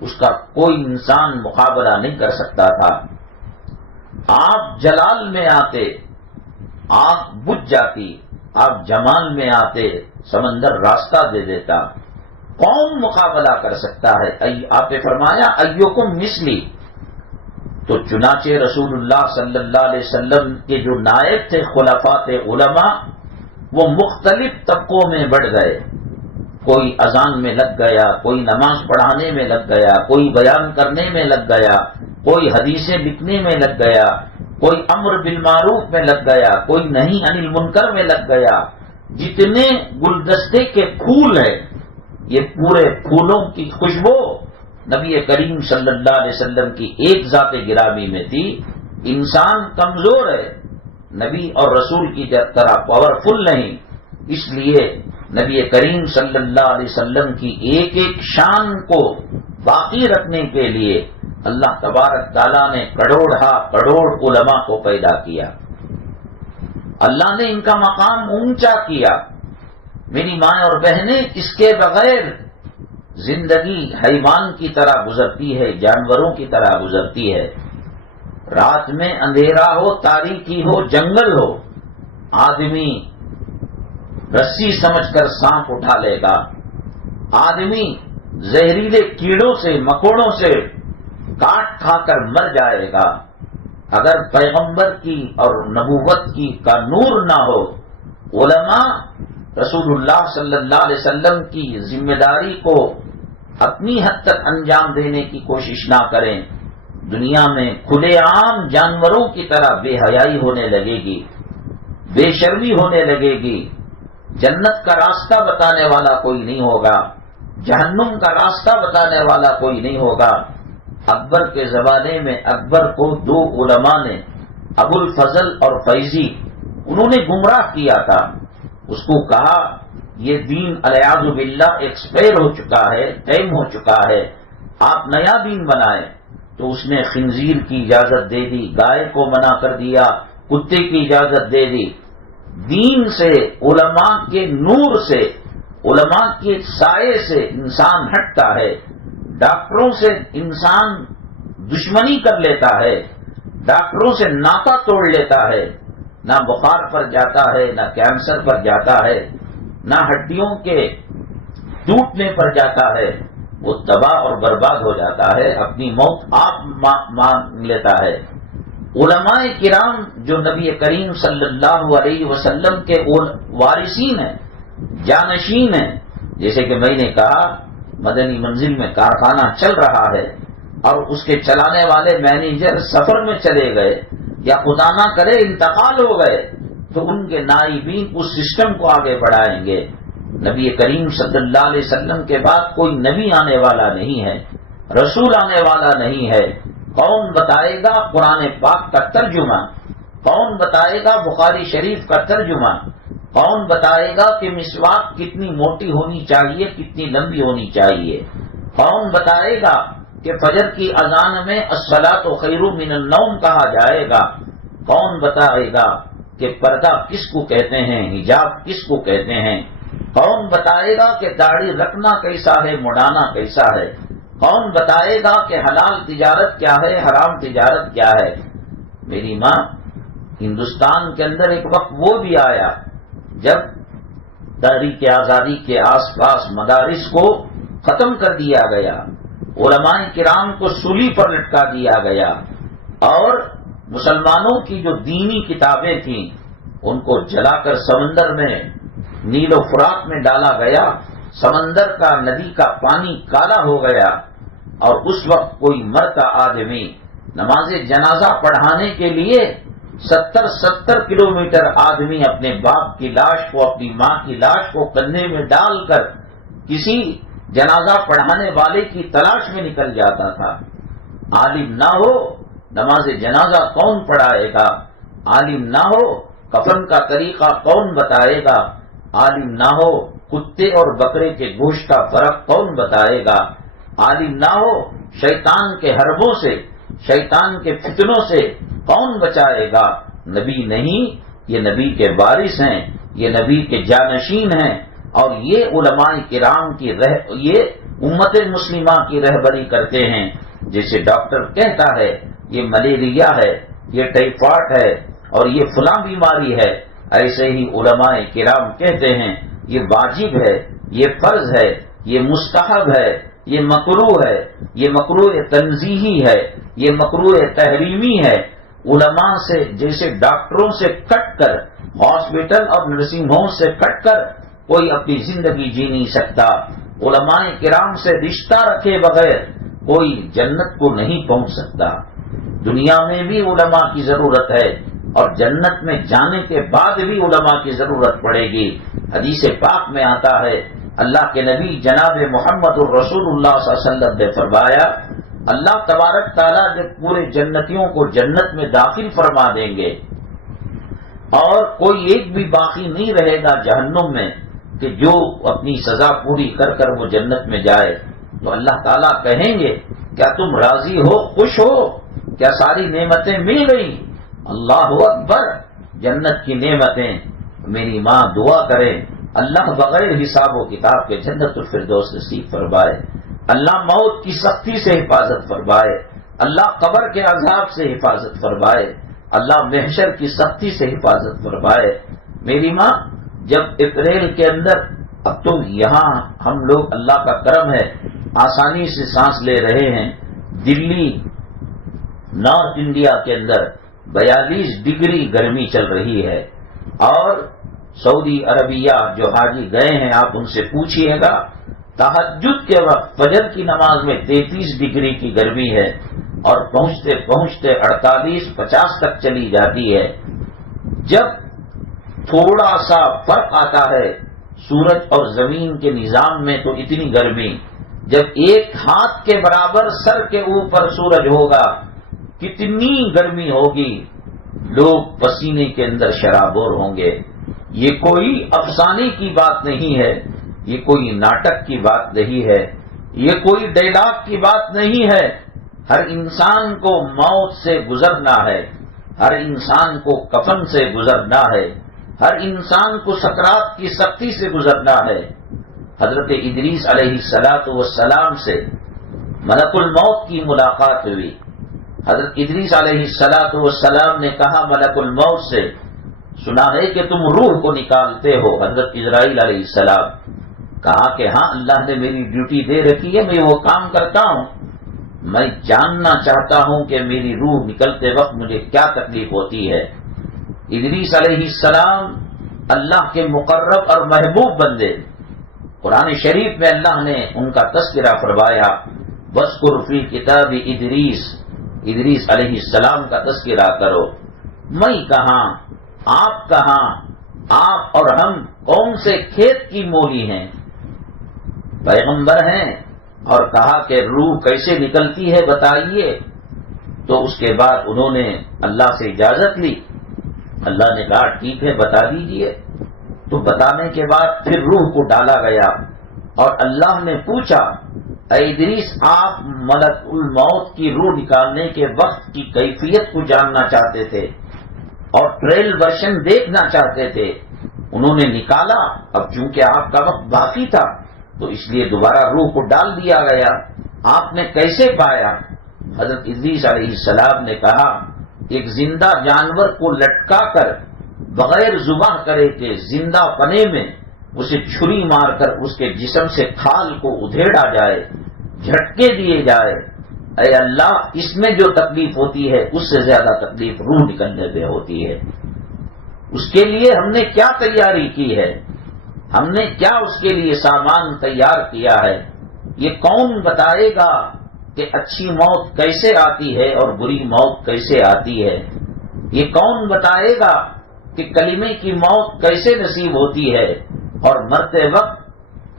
اس کا کوئی انسان مقابلہ نہیں کر سکتا تھا. آپ جلال میں آتے، آگ بجھ جاتی، آپ جمال میں آتے، سمندر راستہ دے دیتا. کون مقابلہ کر سکتا ہے؟ آپ نے فرمایا ایوکم مثلی. تو چنانچہ رسول اللہ صلی اللہ علیہ وسلم کے جو نائب تھے خلفاء علماء، وہ مختلف طبقوں میں بڑھ گئے. کوئی اذان میں لگ گیا، کوئی نماز پڑھانے میں لگ گیا، کوئی بیان کرنے میں لگ گیا، کوئی حدیثیں لکھنے میں لگ گیا، کوئی امر بالمعروف میں لگ گیا، کوئی نہی عن المنکر میں لگ گیا. جتنے گلدستے کے پھول ہیں، یہ پورے پھولوں کی خوشبو نبی کریم صلی اللہ علیہ وسلم کی ایک ذات گرامی میں تھی. انسان کمزور ہے، نبی اور رسول کی طرح پاورفل نہیں، اس لیے نبی کریم صلی اللہ علیہ وسلم کی ایک ایک شان کو باقی رکھنے کے لیے اللہ تبارک تعالیٰ نے کروڑ علماء کو پیدا کیا. اللہ نے ان کا مقام اونچا کیا. میری ماں اور بہنیں، اس کے بغیر زندگی حیوان کی طرح گزرتی ہے، جانوروں کی طرح گزرتی ہے. رات میں اندھیرا ہو، تاریکی ہو، جنگل ہو، آدمی رسی سمجھ کر سانپ اٹھا لے گا. آدمی زہریلے کیڑوں سے، مکوڑوں سے کاٹ کھا کر مر جائے گا. اگر پیغمبر کی اور نبوت کی کا نور نہ ہو، علماء رسول اللہ صلی اللہ علیہ وسلم کی ذمہ داری کو اپنی حد تک انجام دینے کی کوشش نہ کریں، دنیا میں کھلے عام جانوروں کی طرح بے حیائی ہونے لگے گی، بے شرمی ہونے لگے گی. جنت کا راستہ بتانے والا کوئی نہیں ہوگا، جہنم کا راستہ بتانے والا کوئی نہیں ہوگا. اکبر کے زمانے میں اکبر کو دو علماء نے، ابو الفضل اور فیضی، انہوں نے گمراہ کیا تھا. اس کو کہا یہ دین الیاذ باللہ ایکسپائر ہو چکا ہے، ٹائم ہو چکا ہے، آپ نیا دین بنائیں. تو اس نے خنزیر کی اجازت دے دی، گائے کو منع کر دیا، کتے کی اجازت دے دی. دین سے، علماء کے نور سے، علماء کے سائے سے انسان ہٹتا ہے. ڈاکٹروں سے انسان دشمنی کر لیتا ہے، ڈاکٹروں سے ناطہ توڑ لیتا ہے، نہ بخار پر جاتا ہے، نہ کینسر پر جاتا ہے، نہ ہڈیوں کے ٹوٹنے پر جاتا ہے. وہ تباہ اور برباد ہو جاتا ہے، اپنی موت آپ مان لیتا ہے. علماء کرام جو نبی کریم صلی اللہ علیہ وسلم کے وارثین ہیں، جانشین ہیں، جیسے کہ میں نے کہا مدنی منزل میں کارخانہ چل رہا ہے اور اس کے چلانے والے مینیجر سفر میں چلے گئے یا خدا نہ کرے انتقال ہو گئے، تو ان کے نائبین اس سسٹم کو آگے بڑھائیں گے. نبی کریم صلی اللہ علیہ وسلم کے بعد کوئی نبی آنے والا نہیں ہے، رسول آنے والا نہیں ہے. کون بتائے گا قرآن پاک کا ترجمہ؟ کون بتائے گا بخاری شریف کا ترجمہ؟ کون بتائے گا کہ مسواک کتنی موٹی ہونی چاہیے، کتنی لمبی ہونی چاہیے؟ کون بتائے گا کہ فجر کی اذان میں الصلاۃ خیر من النوم کہا جائے گا؟ کون بتائے گا کہ پردہ کس کو کہتے ہیں، حجاب کس کو کہتے ہیں؟ کون بتائے گا کہ داڑھی رکھنا کیسا ہے، مڑانا کیسا ہے؟ کون بتائے گا کہ حلال تجارت کیا ہے، حرام تجارت کیا ہے؟ میری ماں، ہندوستان کے اندر ایک وقت وہ بھی آیا جب تحریک آزادی کے آس پاس مدارس کو ختم کر دیا گیا، علماء کرام کو سولی پر لٹکا دیا گیا، اور مسلمانوں کی جو دینی کتابیں تھیں ان کو جلا کر سمندر میں، نیل و فرات میں ڈالا گیا۔ سمندر کا، ندی کا پانی کالا ہو گیا، اور اس وقت کوئی مرتا آدمی نماز جنازہ پڑھانے کے لیے 70 کلومیٹر آدمی اپنے باپ کی لاش کو، اپنی ماں کی لاش کو کندھے میں ڈال کر کسی جنازہ پڑھانے والے کی تلاش میں نکل جاتا تھا۔ عالم نہ ہو نماز جنازہ کون پڑھائے گا؟ عالم نہ ہو کفن کا طریقہ کون بتائے گا؟ عالم نہ ہو کتے اور بکرے کے گوشت کا فرق کون بتائے گا؟ عالم نہ ہو شیطان کے حربوں سے، شیطان کے فتنوں سے کون بچائے گا؟ نبی نہیں، یہ نبی کے وارث ہیں، یہ نبی کے جانشین ہیں، اور یہ علماء کرام کی یہ امت مسلمہ کی رہبری کرتے ہیں۔ جیسے ڈاکٹر کہتا ہے یہ ملیریا ہے، یہ ٹائیفائڈ ہے، اور یہ فلاں بیماری ہے، ایسے ہی علماء کرام کہتے ہیں یہ واجب ہے، یہ فرض ہے، یہ مستحب ہے، یہ مکروہ ہے، یہ مکروہ تنزیہی ہے، یہ مکروہ تحریمی ہے۔ علماء سے، جیسے ڈاکٹروں سے کٹ کر، ہاسپٹل اور نرسنگ ہوم سے کٹ کر کوئی اپنی زندگی جی نہیں سکتا۔ علماء کرام سے رشتہ رکھے بغیر کوئی جنت کو نہیں پہنچ سکتا۔ دنیا میں بھی علماء کی ضرورت ہے، اور جنت میں جانے کے بعد بھی علماء کی ضرورت پڑے گی۔ حدیث پاک میں آتا ہے، اللہ کے نبی جناب محمد الرسول اللہ صلی اللہ علیہ وسلم نے فرمایا، اللہ تبارک تعالیٰ جب پورے جنتیوں کو جنت میں داخل فرما دیں گے، اور کوئی ایک بھی باقی نہیں رہے گا جہنم میں کہ جو اپنی سزا پوری کر کر وہ جنت میں جائے، تو اللہ تعالیٰ کہیں گے کیا تم راضی ہو، خوش ہو؟ کیا ساری نعمتیں مل گئیں؟ اللہ اکبر، جنت کی نعمتیں۔ میری ماں دعا کرے اللہ بغیر حساب و کتاب کے جنت الفردوس نصیب فرمائے، اللہ موت کی سختی سے حفاظت فرمائے، اللہ قبر کے عذاب سے حفاظت فرمائے، اللہ محشر کی سختی سے حفاظت فرمائے۔ میری ماں، جب اپریل کے اندر، اب تو یہاں ہم لوگ اللہ کا کرم ہے آسانی سے سانس لے رہے ہیں، دلی نارتھ انڈیا کے اندر 42 ڈگری گرمی چل رہی ہے، اور سعودی عربیہ جو حاجی گئے ہیں آپ ان سے پوچھئے گا، تہجد کے وقت فجر کی نماز میں 33 ڈگری کی گرمی ہے، اور پہنچتے پہنچتے 48-50 تک چلی جاتی ہے۔ جب تھوڑا سا فرق آتا ہے سورج اور زمین کے نظام میں تو اتنی گرمی، جب ایک ہاتھ کے برابر سر کے اوپر سورج ہوگا کتنی گرمی ہوگی، لوگ پسینے کے اندر شرابور ہوں گے۔ یہ کوئی افسانے کی بات نہیں ہے، یہ کوئی ناٹک کی بات نہیں ہے، یہ کوئی ڈائلاگ کی بات نہیں ہے۔ ہر انسان کو موت سے گزرنا ہے، ہر انسان کو کفن سے گزرنا ہے، ہر انسان کو سکرات کی سختی سے گزرنا ہے۔ حضرت ادریس علیہ السلام سے ملک الموت کی ملاقات ہوئی۔ حضرت ادریس علیہ السلام نے کہا ملک الموت سے، سنا ہے کہ تم روح کو نکالتے ہو۔ حضرت اسرائیل علیہ السلام کہا کہ ہاں، اللہ نے میری ڈیوٹی دے رکھی ہے، میں وہ کام کرتا ہوں۔ میں جاننا چاہتا ہوں کہ میری روح نکلتے وقت مجھے کیا تکلیف ہوتی ہے۔ ادریس علیہ السلام اللہ کے مقرب اور محبوب بندے، قرآن شریف میں اللہ نے ان کا تذکرہ فرمایا، وَاذْكُرْ فِي الْكِتَابِ ادریس علیہ السلام کا تذکرہ کرو۔ میں کہاں، آپ کہاں، آپ اور ہم کون سے کھیت کی مولی ہیں؟ پیغمبر ہیں، اور کہا کہ روح کیسے نکلتی ہے بتائیے۔ تو اس کے بعد انہوں نے اللہ سے اجازت لی، اللہ نے کہا ٹھیک ہے بتا دیجئے۔ تو بتانے کے بعد پھر روح کو ڈالا گیا، اور اللہ نے پوچھا اے ادریس، آپ ملک الموت کی روح نکالنے کے وقت کی کیفیت کو جاننا چاہتے تھے اور ٹریل ورژن دیکھنا چاہتے تھے۔ انہوں نے نکالا، اب چونکہ آپ کا وقت باقی تھا تو اس لیے دوبارہ روح کو ڈال دیا گیا۔ آپ نے کیسے پایا؟ حضرت ادریس علیہ السلام نے کہا ایک زندہ جانور کو لٹکا کر بغیر ذبح کرے کہ زندہ پنے میں اسے چھری مار کر اس کے جسم سے کھال کو ادھیڑا جائے، جھٹکے دیے جائے، اے اللہ اس میں جو تکلیف ہوتی ہے اس سے زیادہ تکلیف روح نکلنے پہ ہوتی ہے۔ اس کے لیے ہم نے کیا تیاری کی ہے؟ ہم نے کیا اس کے لیے سامان تیار کیا ہے؟ یہ کون بتائے گا کہ اچھی موت کیسے آتی ہے اور بری موت کیسے آتی ہے؟ یہ کون بتائے گا کہ کلمے کی موت کیسے نصیب ہوتی ہے اور مرتے وقت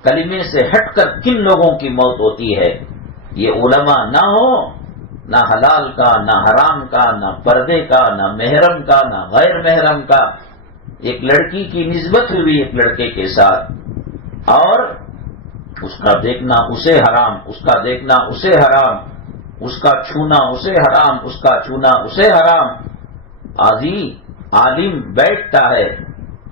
کلمے سے ہٹ کر کن لوگوں کی موت ہوتی ہے؟ یہ علماء نہ ہو، نہ حلال کا، نہ حرام کا، نہ پردے کا، نہ محرم کا، نہ غیر محرم کا۔ ایک لڑکی کی نسبت ہوئی ایک لڑکے کے ساتھ اور اس کا دیکھنا اسے حرام، اس کا دیکھنا اسے حرام، اس کا چھونا اسے حرام، اس کا چھونا اسے حرام۔ آدھی عالم بیٹھتا ہے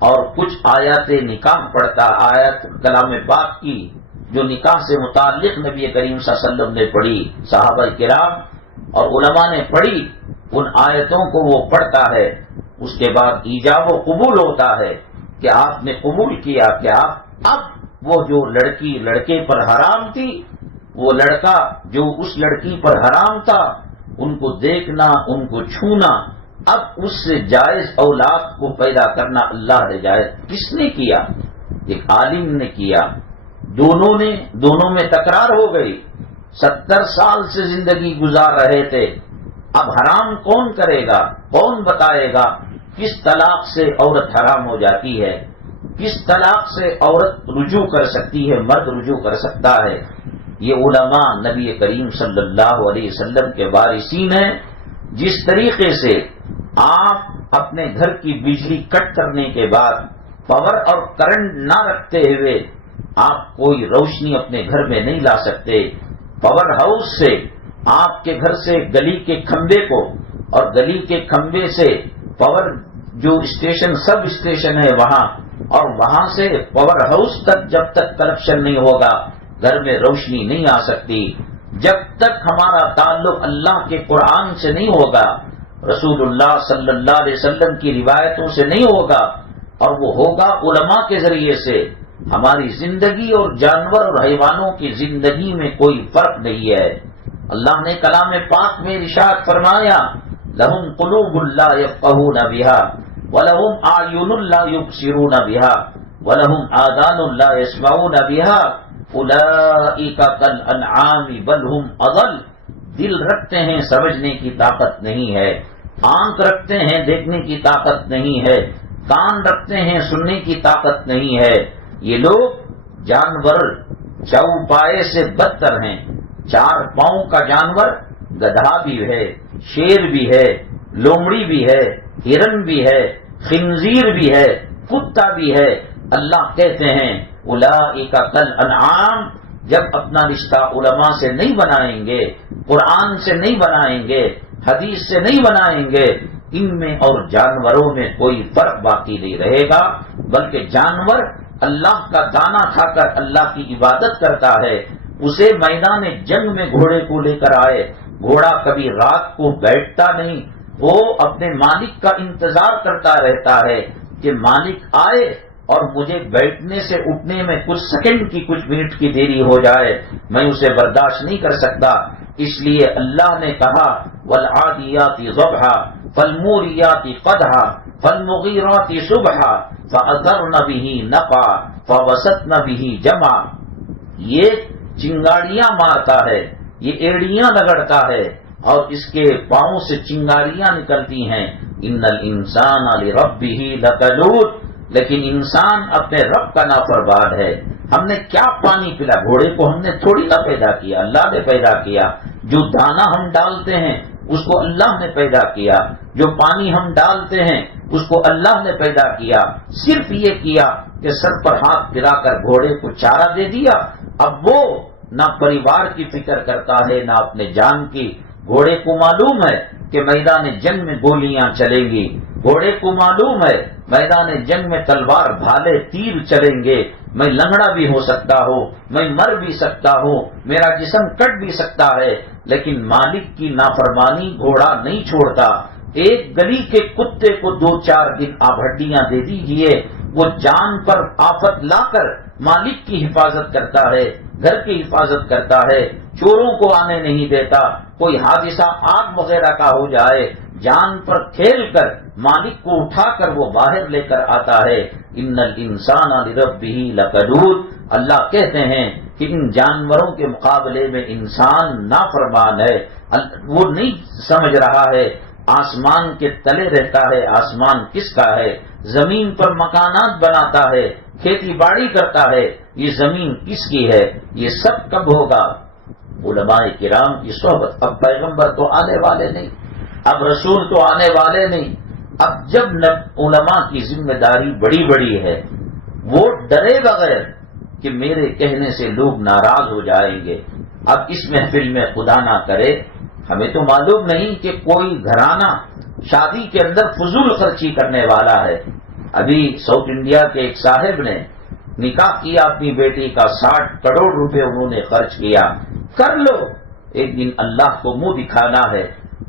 اور کچھ آیات نکاح پڑھتا، آیت کلام پاک کی جو نکاح سے متعلق نبی کریم صلی اللہ علیہ وسلم نے پڑھی، صحابہ کرام اور علماء نے پڑھی، ان آیتوں کو وہ پڑھتا ہے، اس کے بعد ایجاب و قبول ہوتا ہے کہ آپ نے قبول کیا کہ آپ اب وہ جو لڑکی لڑکے پر حرام تھی، وہ لڑکا جو اس لڑکی پر حرام تھا، ان کو دیکھنا، ان کو چھونا، اب اس سے جائز اولاد کو پیدا کرنا اللہ نے جائز کس نے کیا؟ ایک عالم نے کیا۔ دونوں میں تکرار ہو گئی، 70 سال سے زندگی گزار رہے تھے، اب حرام کون کرے گا؟ کون بتائے گا کس طلاق سے عورت حرام ہو جاتی ہے، کس طلاق سے عورت رجوع کر سکتی ہے، مرد رجوع کر سکتا ہے؟ یہ علماء نبی کریم صلی اللہ علیہ وسلم کے وارثین ہیں۔ جس طریقے سے آپ اپنے گھر کی بجلی کٹ کرنے کے بعد پاور اور کرنٹ نہ رکھتے ہوئے آپ کوئی روشنی اپنے گھر میں نہیں لا سکتے، پاور ہاؤس سے آپ کے گھر سے گلی کے کھمبے کو اور گلی کے کھمبے سے پاور جو اسٹیشن سب اسٹیشن ہے وہاں اور وہاں سے پاور ہاؤس تک جب تک کنیکشن نہیں ہوگا گھر میں روشنی نہیں آ سکتی۔ جب تک ہمارا تعلق اللہ کے قرآن سے نہیں ہوگا، رسول اللہ صلی اللہ علیہ وسلم کی روایتوں سے نہیں ہوگا اور وہ ہوگا علماء کے ذریعے سے، ہماری زندگی اور جانور اور حیوانوں کی زندگی میں کوئی فرق نہیں ہے۔ اللہ نے کلام پاک میں ارشاد فرمایا لَهُمْ قُلُوبٌ لَا يَفْقَهُونَ بِهَا وَلَهُمْ أَعْيُنٌ لَا يُبْصِرُونَ بِهَا وَلَهُمْ آذَانٌ لَا يَسْمَعُونَ بِهَا أُولَئِكَ كَالْأَنْعَامِ بَلْ هُمْ أَضَلُّ۔ دل رکھتے ہیں سمجھنے کی طاقت نہیں ہے، آنکھ رکھتے ہیں دیکھنے کی طاقت نہیں ہے، کان رکھتے ہیں سننے کی طاقت نہیں ہے۔ یہ لوگ جانور چوپائے سے بدتر ہیں۔ 4 پاؤں کا جانور گدھا بھی ہے، شیر بھی ہے، لومڑی بھی ہے، ہرن بھی ہے، خنزیر بھی ہے، کتا بھی ہے۔ اللہ کہتے ہیں اولئک کالانعام، جب اپنا رشتہ علماء سے نہیں بنائیں گے، قرآن سے نہیں بنائیں گے، حدیث سے نہیں بنائیں گے، ان میں اور جانوروں میں کوئی فرق باقی نہیں رہے گا، بلکہ جانور اللہ کا دانہ کھا کر اللہ کی عبادت کرتا ہے۔ اسے میدان جنگ میں گھوڑے کو لے کر آئے، گھوڑا کبھی رات کو بیٹھتا نہیں، وہ اپنے مالک کا انتظار کرتا رہتا ہے کہ مالک آئے اور مجھے بیٹھنے سے اٹھنے میں کچھ سیکنڈ کی کچھ منٹ کی دیری ہو جائے، میں اسے برداشت نہیں کر سکتا۔ اس لیے اللہ نے کہا والعادیات ضبحا فالموریات قدحا فالمغیرات صبحا فأثرن به نقعا فوسطن به جمعا۔ یہ چنگاڑیاں مارتا ہے، یہ ایڑیاں رگڑتا ہے اور اس کے پاؤں سے چنگاریاں نکلتی ہیں۔ ان الانسان لربہ لکنود، لیکن انسان اپنے رب کا نافرمان ہے۔ ہم نے کیا پانی پلا؟ گھوڑے کو ہم نے تھوڑی نہ پیدا کیا، اللہ نے پیدا کیا۔ جو دانہ ہم ڈالتے ہیں اس کو اللہ نے پیدا کیا، جو پانی ہم ڈالتے ہیں اس کو اللہ نے پیدا کیا۔ صرف یہ کیا کہ سر پر ہاتھ پھرا کر گھوڑے کو چارہ دے دیا۔ اب وہ نہ پریوار کی فکر کرتا ہے نہ اپنے جان کی۔ گھوڑے کو معلوم ہے کہ میدان جنگ میں گولیاں چلیں گی، گھوڑے کو معلوم ہے میدان جنگ میں تلوار بھالے تیر چلیں گے، میں لنگڑا بھی ہو سکتا ہوں، میں مر بھی سکتا ہوں، میرا جسم کٹ بھی سکتا ہے، لیکن مالک کی نافرمانی گھوڑا نہیں چھوڑتا۔ ایک گلی کے کتے کو 2-4 دن آپ ہڈیاں دے دیجئے، وہ جان پر آفت لا کر مالک کی حفاظت کرتا ہے، گھر کی حفاظت کرتا ہے، چوروں کو آنے نہیں دیتا، کوئی حادثہ آگ وغیرہ کا ہو جائے، جان پر کھیل کر مالک کو اٹھا کر وہ باہر لے کر آتا ہے۔ ان الانسان لربہ لکنود، اللہ کہتے ہیں کہ ان جانوروں کے مقابلے میں انسان نافرمان ہے۔ وہ نہیں سمجھ رہا ہے آسمان کے تلے رہتا ہے، آسمان کس کا ہے، زمین پر مکانات بناتا ہے، کھیتی باڑی کرتا ہے، یہ زمین کس کی ہے، یہ سب کب ہوگا؟ علماء کرام کی صحبت۔ اب پیغمبر تو آنے والے نہیں، اب رسول تو آنے والے نہیں، اب جب علماء کی ذمہ داری بڑی ہے، وہ ڈرے بغیر کہ میرے کہنے سے لوگ ناراض ہو جائیں گے۔ اب اس محفل میں خدا نہ کرے، ہمیں تو معلوم نہیں کہ کوئی گھرانہ شادی کے اندر فضول خرچی کرنے والا ہے۔ ابھی ساؤتھ انڈیا کے ایک صاحب نے نکاح کیا اپنی بیٹی کا، 60 کروڑ روپے انہوں نے خرچ کیا۔ کر لو، ایک دن اللہ کو منہ دکھانا ہے،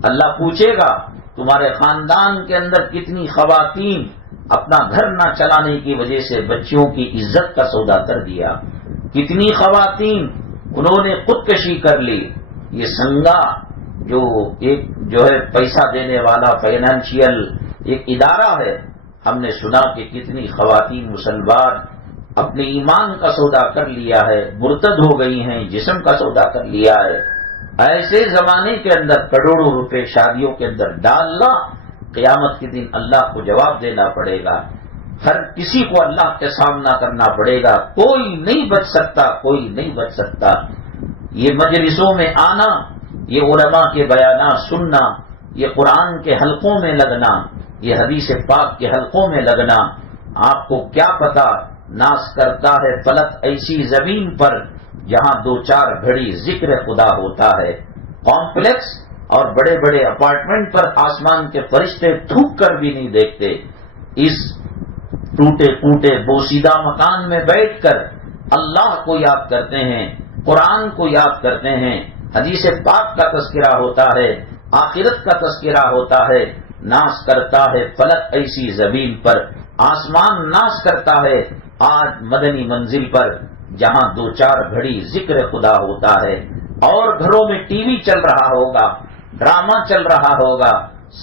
اللہ پوچھے گا تمہارے خاندان کے اندر کتنی خواتین اپنا گھر نہ چلانے کی وجہ سے بچیوں کی عزت کا سودا کر دیا، کتنی خواتین انہوں نے خودکشی کر لی۔ یہ سنگا جو ہے پیسہ دینے والا فائنانشیل ایک ادارہ ہے، ہم نے سنا کہ کتنی خواتین مسلمان اپنے ایمان کا سودا کر لیا ہے، مرتد ہو گئی ہیں، جسم کا سودا کر لیا ہے۔ ایسے زمانے کے اندر کروڑوں روپے شادیوں کے اندر ڈالنا، قیامت کے دن اللہ کو جواب دینا پڑے گا، ہر کسی کو اللہ کے سامنا کرنا پڑے گا، کوئی نہیں بچ سکتا، کوئی نہیں بچ سکتا۔ یہ مجلسوں میں آنا، یہ علماء کے بیانات سننا، یہ قرآن کے حلقوں میں لگنا، یہ حدیث پاک کے حلقوں میں لگنا، آپ کو کیا پتا ناز کرتا ہے فلک ایسی زمین پر جہاں 2-4 گھڑی ذکر خدا ہوتا ہے۔ کمپلیکس اور بڑے بڑے اپارٹمنٹ پر آسمان کے فرشتے تھوک کر بھی نہیں دیکھتے، اس ٹوٹے پوٹے بوسیدہ مکان میں بیٹھ کر اللہ کو یاد کرتے ہیں، قرآن کو یاد کرتے ہیں، حدیث پاک کا تذکرہ ہوتا ہے، آخرت کا تذکرہ ہوتا ہے۔ ناز کرتا ہے فلک ایسی زمین پر، آسمان ناز کرتا ہے آج مدنی منزل پر جہاں 2-4 گھڑی ذکر خدا ہوتا ہے، اور گھروں میں ٹی وی چل رہا ہوگا، ڈرامہ چل رہا ہوگا،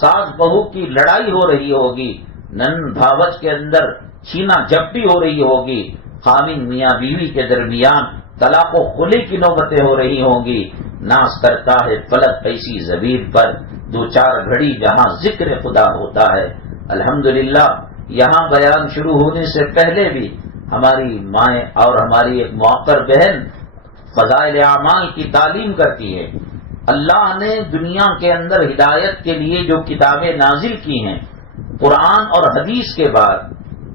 ساس بہو کی لڑائی ہو رہی ہوگی، نن بھاوج کے اندر چھینا جھپٹی ہو رہی ہوگی، خامن میاں بیوی کے درمیان طلاق و خلی کی نوبتیں ہو رہی ہوں گی۔ ناز کرتا ہے فلک ایسی زمین پر 2-4 گھڑی جہاں ذکر خدا ہوتا ہے۔ الحمدللہ یہاں بیان شروع ہونے سے پہلے بھی ہماری مائیں اور ہماری ایک موقر بہن فضائل اعمال کی تعلیم کرتی ہے۔ اللہ نے دنیا کے اندر ہدایت کے لیے جو کتابیں نازل کی ہیں، قرآن اور حدیث کے بعد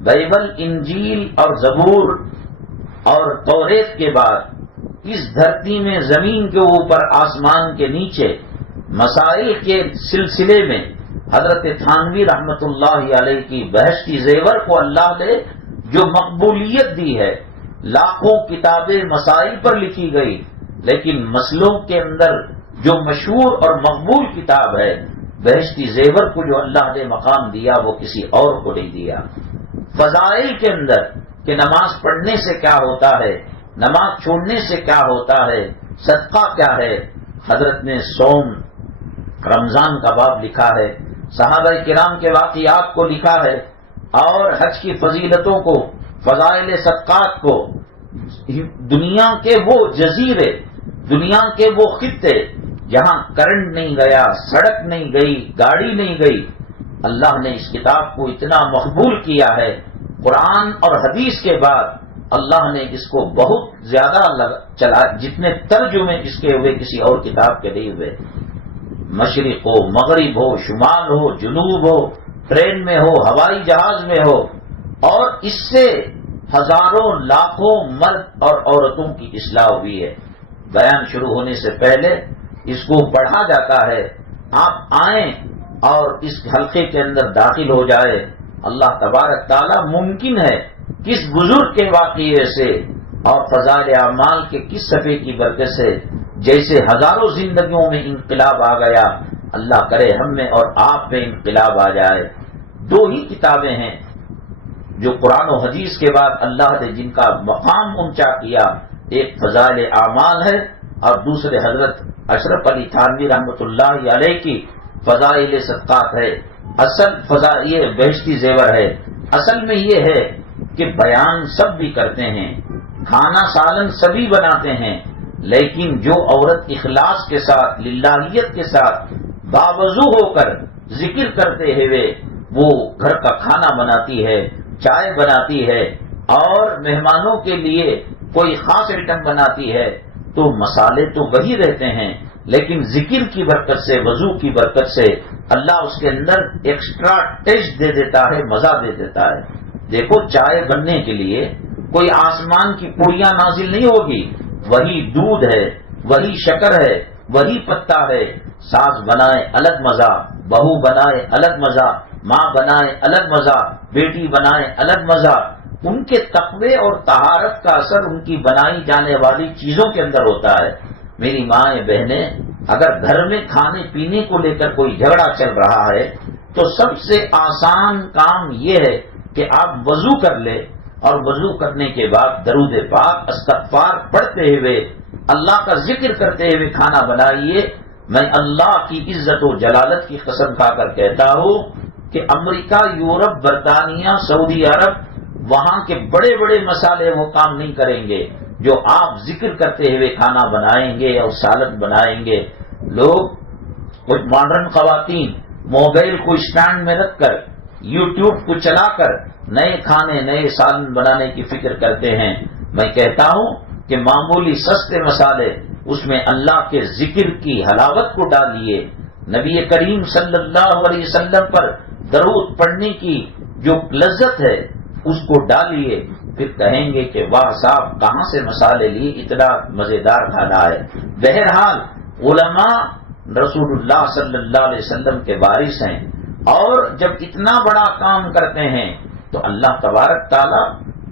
بائبل، انجیل اور زبور اور توریت کے بعد اس دھرتی میں زمین کے اوپر آسمان کے نیچے مسائل کے سلسلے میں حضرت تھانوی رحمت اللہ علیہ کی بہشتی زیور کو اللہ نے جو مقبولیت دی ہے، لاکھوں کتابیں مسائل پر لکھی گئی، لیکن مسئلوں کے اندر جو مشہور اور مقبول کتاب ہے بہشتی زیور کو جو اللہ نے مقام دیا وہ کسی اور کو نہیں دیا۔ فضائل کے اندر کہ نماز پڑھنے سے کیا ہوتا ہے، نماز چھوڑنے سے کیا ہوتا ہے، صدقہ کیا ہے، حضرت نے صوم رمضان کا باب لکھا ہے، صحابہ کرام کے واقعات کو لکھا ہے، اور حج کی فضیلتوں کو، فضائل صدقات کو، دنیا کے وہ جزیرے، دنیا کے وہ خطے جہاں کرنٹ نہیں گیا، سڑک نہیں گئی، گاڑی نہیں گئی، اللہ نے اس کتاب کو اتنا مقبول کیا ہے۔ قرآن اور حدیث کے بعد اللہ نے اس کو بہت زیادہ چلا، جتنے ترجمے اس کے ہوئے کسی اور کتاب کے نہیں ہوئے، مشرق ہو، مغرب ہو، شمال ہو، جنوب ہو، ٹرین میں ہو، ہوائی جہاز میں ہو، اور اس سے ہزاروں لاکھوں مرد اور عورتوں کی اصلاح ہوئی ہے۔ بیان شروع ہونے سے پہلے اس کو پڑھا جاتا ہے، آپ آئیں اور اس حلقے کے اندر داخل ہو جائے، اللہ تبارک تعالیٰ ممکن ہے کس بزرگ کے واقعے سے اور فضائل اعمال کے کس صفحے کی برکت سے جیسے ہزاروں زندگیوں میں انقلاب آ گیا، اللہ کرے ہم میں اور آپ میں انقلاب آ جائے۔ دو ہی کتابیں ہیں جو قرآن و حدیث کے بعد اللہ نے جن کا مقام اونچا کیا، ایک فضائل اعمال ہے اور دوسرے حضرت اشرف علی تھانوی رحمۃ اللہ علیہ کی فضائل صدقات ہے۔ اصل فضائل یہ بہشتی زیور ہے، اصل میں یہ ہے کہ بیان سب بھی کرتے ہیں، کھانا سالن سبھی بناتے ہیں، لیکن جو عورت اخلاص کے ساتھ للہیت کے ساتھ باوضو ہو کر ذکر کرتے ہوئے وہ گھر کا کھانا بناتی ہے، چائے بناتی ہے اور مہمانوں کے لیے کوئی خاص آئٹم بناتی ہے، تو مسالے تو وہی رہتے ہیں، لیکن ذکر کی برکت سے، وضو کی برکت سے اللہ اس کے اندر ایکسٹرا ٹیسٹ دے دیتا ہے، مزہ دے دیتا ہے۔ دیکھو چائے بننے کے لیے کوئی آسمان کی پوریاں نازل نہیں ہوگی، وہی دودھ ہے، وہی شکر ہے، وہی پتا ہے، ساس بنائے الگ مزہ، بہو بنائے الگ مزہ، ماں بنائے الگ مزہ، بیٹی بنائے الگ مزہ۔ ان کے تقوی اور طہارت کا اثر ان کی بنائی جانے والی چیزوں کے اندر ہوتا ہے۔ میری مائیں بہنیں، اگر گھر میں کھانے پینے کو لے کر کوئی جھگڑا چل رہا ہے تو سب سے آسان کام یہ ہے کہ آپ وضو کر لیں اور وضو کرنے کے بعد درود پاک استغفار پڑھتے ہوئے اللہ کا ذکر کرتے ہوئے کھانا بنائیے۔ میں اللہ کی عزت و جلالت کی قسم کھا کر کہتا ہوں کہ امریکہ، یورپ، برطانیہ، سعودی عرب، وہاں کے بڑے بڑے مسالے وہ کام نہیں کریں گے جو آپ ذکر کرتے ہوئے کھانا بنائیں گے اور سالن بنائیں گے۔ لوگ کچھ ماڈرن خواتین موبائل کو اسٹینڈ میں رکھ کر یوٹیوب کو چلا کر نئے کھانے، نئے سالن بنانے کی فکر کرتے ہیں۔ میں کہتا ہوں کہ معمولی سستے مسالے اس میں اللہ کے ذکر کی حلاوت کو ڈالیے، نبی کریم صلی اللہ علیہ وسلم پر درود پڑھنے کی جو لذت ہے اس کو ڈالیے، پھر کہیں گے کہ واہ صاحب کہاں سے مسالے لیے، اتنا مزیدار کھانا ہے۔ بہرحال علماء رسول اللہ صلی اللہ علیہ وسلم کے وارث ہیں، اور جب اتنا بڑا کام کرتے ہیں تو اللہ تبارک تعالی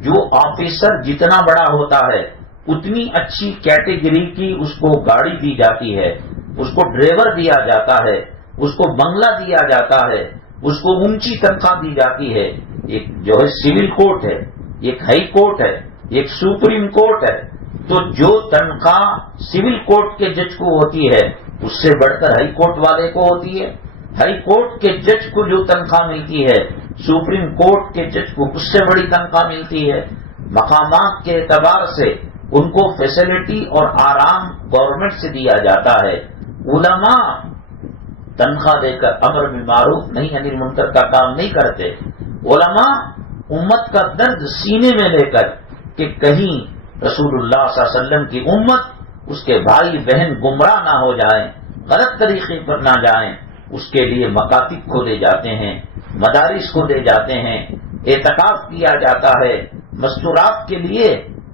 جو آفیسر جتنا بڑا ہوتا ہے اتنی اچھی کیٹیگری کی اس کو گاڑی دی جاتی ہے، اس کو ڈرائیور دیا جاتا ہے، اس کو بنگلہ دیا جاتا ہے، اس کو اونچی تنخواہ دی جاتی ہے۔ ایک جو ہے سول کورٹ ہے، ایک ہائی کورٹ ہے، ایک سپریم کورٹ ہے، تو جو تنخواہ سول کورٹ کے جج کو ہوتی ہے اس سے بڑھ کر ہائی کورٹ والے کو ہوتی ہے۔ ہائی کورٹ کے جج کو جو تنخواہ ملتی ہے سپریم کورٹ کے جج کو اس سے بڑی تنخواہ ملتی ہے۔ مقامات کے اعتبار سے ان کو فیسلٹی اور آرام گورنمنٹ سے دیا جاتا ہے۔ علماء تنخواہ دے کر امر بالمعروف نہی عن المنکر کا کام نہیں کرتے۔ علماء امت کا درد سینے میں لے کر کہ کہیں رسول اللہ صلی اللہ علیہ وسلم کی امت، اس کے بھائی بہن گمراہ نہ ہو جائیں، غلط طریقے پر نہ جائیں، اس کے لیے مکاتب کھولے جاتے ہیں، مدارس کھولے جاتے ہیں، اعتکاف کیا جاتا ہے، مستورات کے لیے،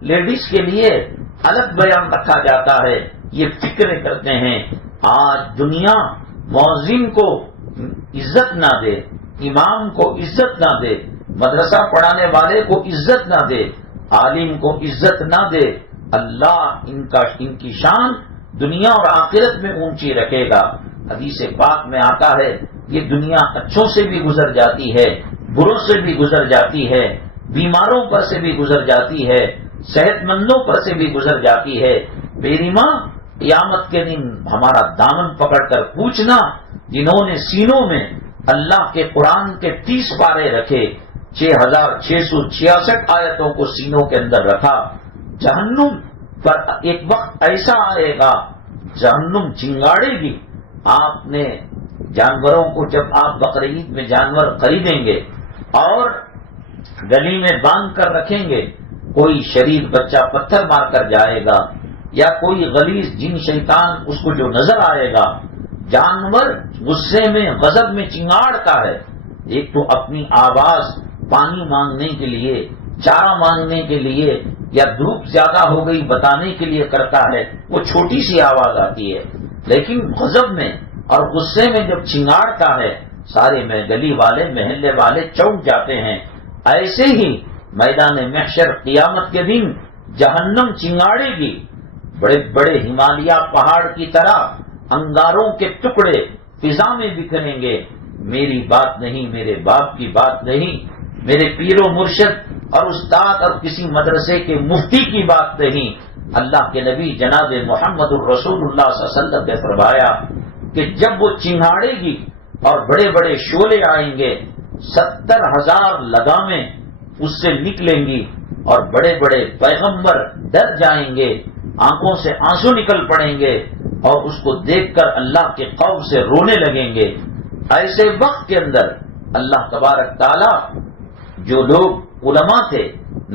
لیڈیز کے لیے الگ بیان رکھا جاتا ہے، یہ فکریں کرتے ہیں۔ آج دنیا مؤذن کو عزت نہ دے، امام کو عزت نہ دے، مدرسہ پڑھانے والے کو عزت نہ دے، عالم کو عزت نہ دے، اللہ ان کی شان دنیا اور آخرت میں اونچی رکھے گا۔ حدیث پاک میں آتا ہے یہ دنیا اچھوں سے بھی گزر جاتی ہے، بروں سے بھی گزر جاتی ہے، بیماروں پر سے بھی گزر جاتی ہے، صحت مندوں پر سے بھی گزر جاتی ہے۔ میری ماں قیامت کے دن ہمارا دامن پکڑ کر پوچھنا، جنہوں نے سینوں میں اللہ کے قرآن کے 30 پارے رکھے، 6666 آیتوں کو سینوں کے اندر رکھا، جہنم پر ایک وقت ایسا آئے گا جہنم چنگاڑے گی۔ آپ نے جانوروں کو جب آپ بقرعید میں جانور خریدیں گے اور گلی میں باندھ کر رکھیں گے، کوئی شریر بچہ پتھر مار کر جائے گا یا کوئی غلیظ جن شیطان اس کو جو نظر آئے گا، جانور غصے میں غضب میں چنگاڑتا ہے، ایک تو اپنی آواز پانی مانگنے کے لیے، چارہ مانگنے کے لیے یا دھوپ زیادہ ہو گئی بتانے کے لیے کرتا ہے، وہ چھوٹی سی آواز آتی ہے، لیکن غضب میں اور غصے میں جب چنگاڑتا ہے سارے میں گلی والے محلے والے چونک جاتے ہیں۔ ایسے ہی میدان محشر قیامت کے دن جہنم چنگاڑے گی، بڑے بڑے ہمالیہ پہاڑ کی طرح انگاروں کے ٹکڑے فضا میں بکھریں گے۔ میری بات نہیں، میرے باپ کی بات نہیں، میرے پیر و مرشد اور استاد اور کسی مدرسے کے مفتی کی بات نہیں، اللہ کے نبی جناب محمد الرسول اللہ صلی اللہ علیہ وسلم نے فرمایا کہ جب وہ چنگاڑے گی اور بڑے بڑے شعلے آئیں گے، 70,000 لگامیں اس سے نکلیں گی اور بڑے بڑے پیغمبر ڈر جائیں گے، آنکھوں سے آنسو نکل پڑیں گے اور اس کو دیکھ کر اللہ کے خوف سے رونے لگیں گے۔ ایسے وقت کے اندر اللہ تبارک تعالی جو لوگ علماء تھے،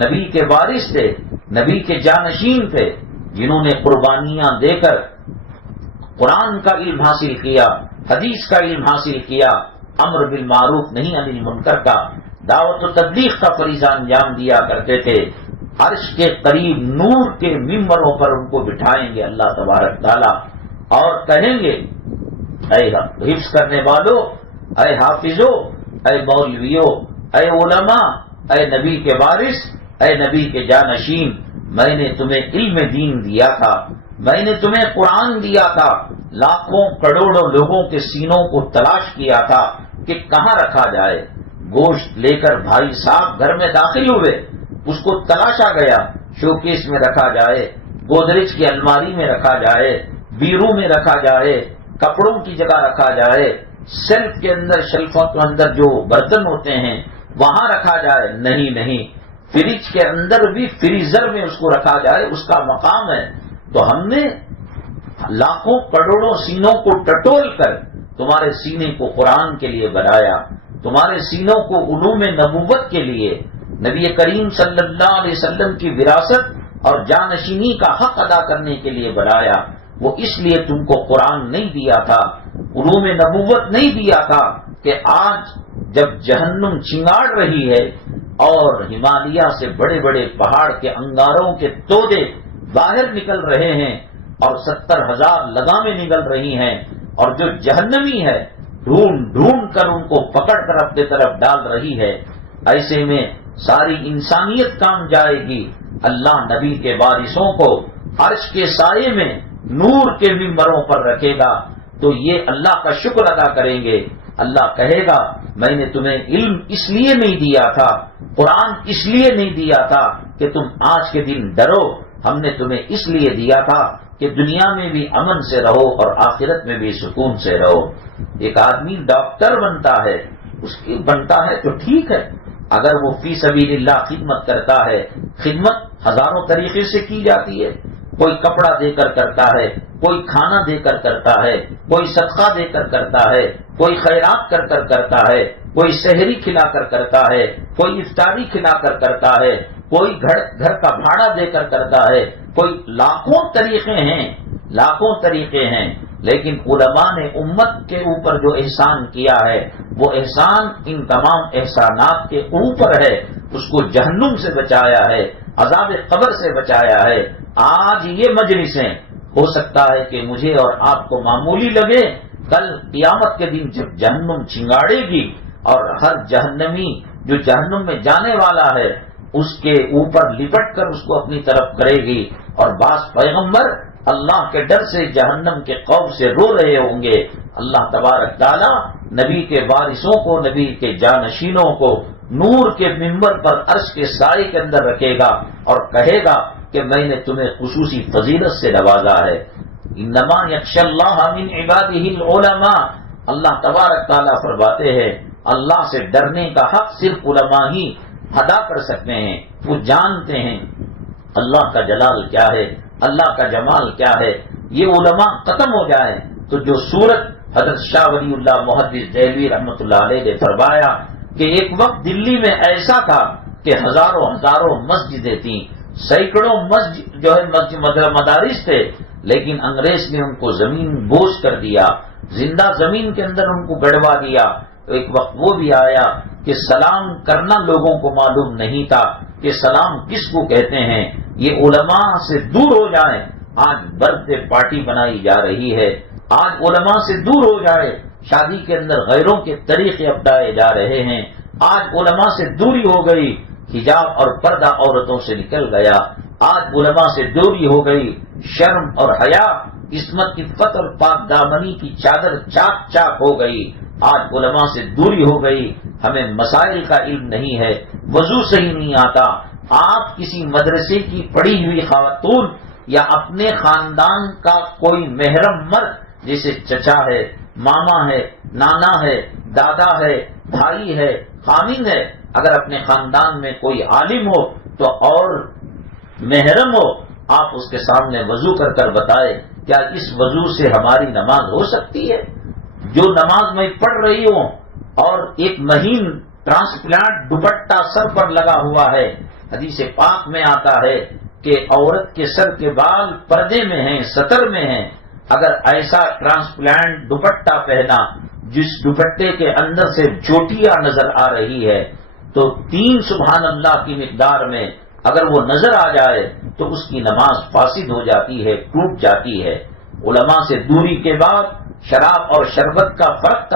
نبی کے وارث تھے، نبی کے جانشین تھے، جنہوں نے قربانیاں دے کر قرآن کا علم حاصل کیا، حدیث کا علم حاصل کیا، امر بالمعروف نہیں عن المنکر کا، دعوت و تبلیغ کا فریضہ انجام دیا کرتے تھے، عرش کے قریب نور کے ممبروں پر ان کو بٹھائیں گے اللہ تبارک تعالی اور کہیں گے اے حفظ کرنے والوں، اے حافظوں، اے مولویوں، اے علماء، اے نبی کے وارث، اے نبی کے جانشین، میں نے تمہیں علم دین دیا تھا، میں نے تمہیں قرآن دیا تھا، لاکھوں کروڑوں لوگوں کے سینوں کو تلاش کیا تھا کہ کہاں رکھا جائے، گوشت لے کر بھائی صاحب گھر میں داخل ہوئے، اس کو تلاشا گیا، شوکیس میں رکھا جائے، گودریج کی الماری میں رکھا جائے، بیرو میں رکھا جائے، کپڑوں کی جگہ رکھا جائے، شیلف کے اندر، شیلفوں کے اندر جو برتن ہوتے ہیں وہاں رکھا جائے، نہیں، فریج کے اندر بھی فریزر میں اس کو رکھا جائے، اس کا مقام ہے۔ تو ہم نے لاکھوں کروڑوں سینوں کو ٹٹول کر تمہارے سینے کو قرآن کے لیے بنایا، تمہارے سینوں کو علوم نبوت کے لیے، نبی کریم صلی اللہ علیہ وسلم کی وراثت اور جانشینی کا حق ادا کرنے کے لیے بنایا۔ وہ اس لیے تم کو قرآن نہیں دیا تھا، علوم نبوت نہیں دیا تھا کہ آج جب جہنم چنگاڑ رہی ہے اور ہمالیہ سے بڑے بڑے پہاڑ کے انگاروں کے تودے باہر نکل رہے ہیں اور 70,000 لگامیں نکل رہی ہیں اور جو جہنمی ہے ڈھونڈ کر ان کو پکڑ کر اپنے طرف ڈال رہی ہے، ایسے میں ساری انسانیت کام جائے گی۔ اللہ نبی کے وارثوں کو عرش کے سائے میں نور کے ممبروں پر رکھے گا تو یہ اللہ کا شکر ادا کریں گے۔ اللہ کہے گا میں نے تمہیں علم اس لیے نہیں دیا تھا، قرآن اس لیے نہیں دیا تھا کہ تم آج کے دن ڈرو، ہم نے تمہیں اس لیے دیا تھا کہ دنیا میں بھی امن سے رہو اور آخرت میں بھی سکون سے رہو۔ ایک آدمی ڈاکٹر بنتا ہے، اس کی بنتا ہے تو ٹھیک ہے، اگر وہ فی سبیل اللہ خدمت کرتا ہے، خدمت ہزاروں طریقے سے کی جاتی ہے، کوئی کپڑا دے کر کرتا ہے، کوئی کھانا دے کر کرتا ہے، کوئی صدقہ دے کر کرتا ہے، کوئی خیرات کر کر کرتا ہے، کوئی سحری کھلا کر کرتا ہے، کوئی افطاری کھلا کر کرتا ہے، کوئی گھر کا بھاڑا دے کر کرتا ہے، کوئی لاکھوں طریقے ہیں، لیکن علماء نے امت کے اوپر جو احسان کیا ہے وہ احسان ان تمام احسانات کے اوپر ہے، اس کو جہنم سے بچایا ہے، عذاب قبر سے بچایا ہے۔ آج یہ مجلسیں ہو سکتا ہے کہ مجھے اور آپ کو معمولی لگے، کل قیامت کے دن جب جہنم چنگاڑے گی اور ہر جہنمی جو جہنم میں جانے والا ہے اس کے اوپر لپٹ کر اس کو اپنی طرف کرے گی، اور بعض پیغمبر اللہ کے ڈر سے جہنم کے خوف سے رو رہے ہوں گے۔ اللہ تبارک تعالی نبی کے وارثوں کو، نبی کے جانشینوں کو نور کے ممبر پر عرش کے سائے کے اندر رکھے گا اور کہے گا کہ میں نے تمہیں خصوصی فضیلت سے نوازا ہے۔ انما یخشی اللہ من عبادہ العلماء، اللہ تبارک تعالیٰ فرماتے ہیں اللہ سے ڈرنے کا حق صرف علماء ہی ادا کر سکتے ہیں، وہ جانتے ہیں اللہ کا جلال کیا ہے، اللہ کا جمال کیا ہے۔ یہ علماء ختم ہو جائیں تو جو صورت حضرت شاہ ولی اللہ محدث دہلوی رحمۃ اللہ علیہ نے فرمایا کہ ایک وقت دلی میں ایسا تھا کہ ہزاروں مسجدیں تھیں، سینکڑوں مسجد مدارس تھے، لیکن انگریز نے ان کو زمین بوس کر دیا، زندہ زمین کے اندر ان کو گڑوا دیا۔ تو ایک وقت وہ بھی آیا کہ سلام کرنا لوگوں کو معلوم نہیں تھا کہ سلام کس کو کہتے ہیں۔ یہ علماء سے دور ہو جائیں، آج برتھ ڈے پارٹی بنائی جا رہی ہے، آج علماء سے دور ہو جائے، شادی کے اندر غیروں کے طریقے اپنائے جا رہے ہیں. آج علماء سے دوری ہو گئی، حجاب اور پردہ عورتوں سے نکل گیا. آج علماء سے دوری ہو گئی، شرم اور حیا، عصمت کی عفت اور پاک دامنی کی چادر چاک چاک ہو گئی. آج علماء سے دوری ہو گئی، ہمیں مسائل کا علم نہیں ہے، وضو صحیح نہیں آتا. آپ کسی مدرسے کی پڑھی ہوئی خاتون یا اپنے خاندان کا کوئی محرم مرد جیسے چچا ہے، ماما ہے، نانا ہے، دادا ہے، بھائی ہے، خامند ہے، اگر اپنے خاندان میں کوئی عالم ہو تو اور محرم ہو، آپ اس کے سامنے وضو کر کر بتائے کیا اس وضو سے ہماری نماز ہو سکتی ہے؟ جو نماز میں پڑھ رہی ہوں اور ایک مہین ٹرانسپلانٹ دوپٹہ سر پر لگا ہوا ہے، حدیث پاک میں آتا ہے کہ عورت کے سر کے بال پردے میں ہیں، ستر میں ہیں. اگر ایسا ٹرانسپلانٹ دوپٹہ پہنا جس دوپٹے کے اندر سے چوٹیاں نظر آ رہی ہے تو 3 سبحان اللہ کی مقدار میں اگر وہ نظر آ جائے تو اس کی نماز فاسد ہو جاتی ہے، ٹوٹ جاتی ہے. علماء سے دوری کے بعد شراب اور شربت کا فرق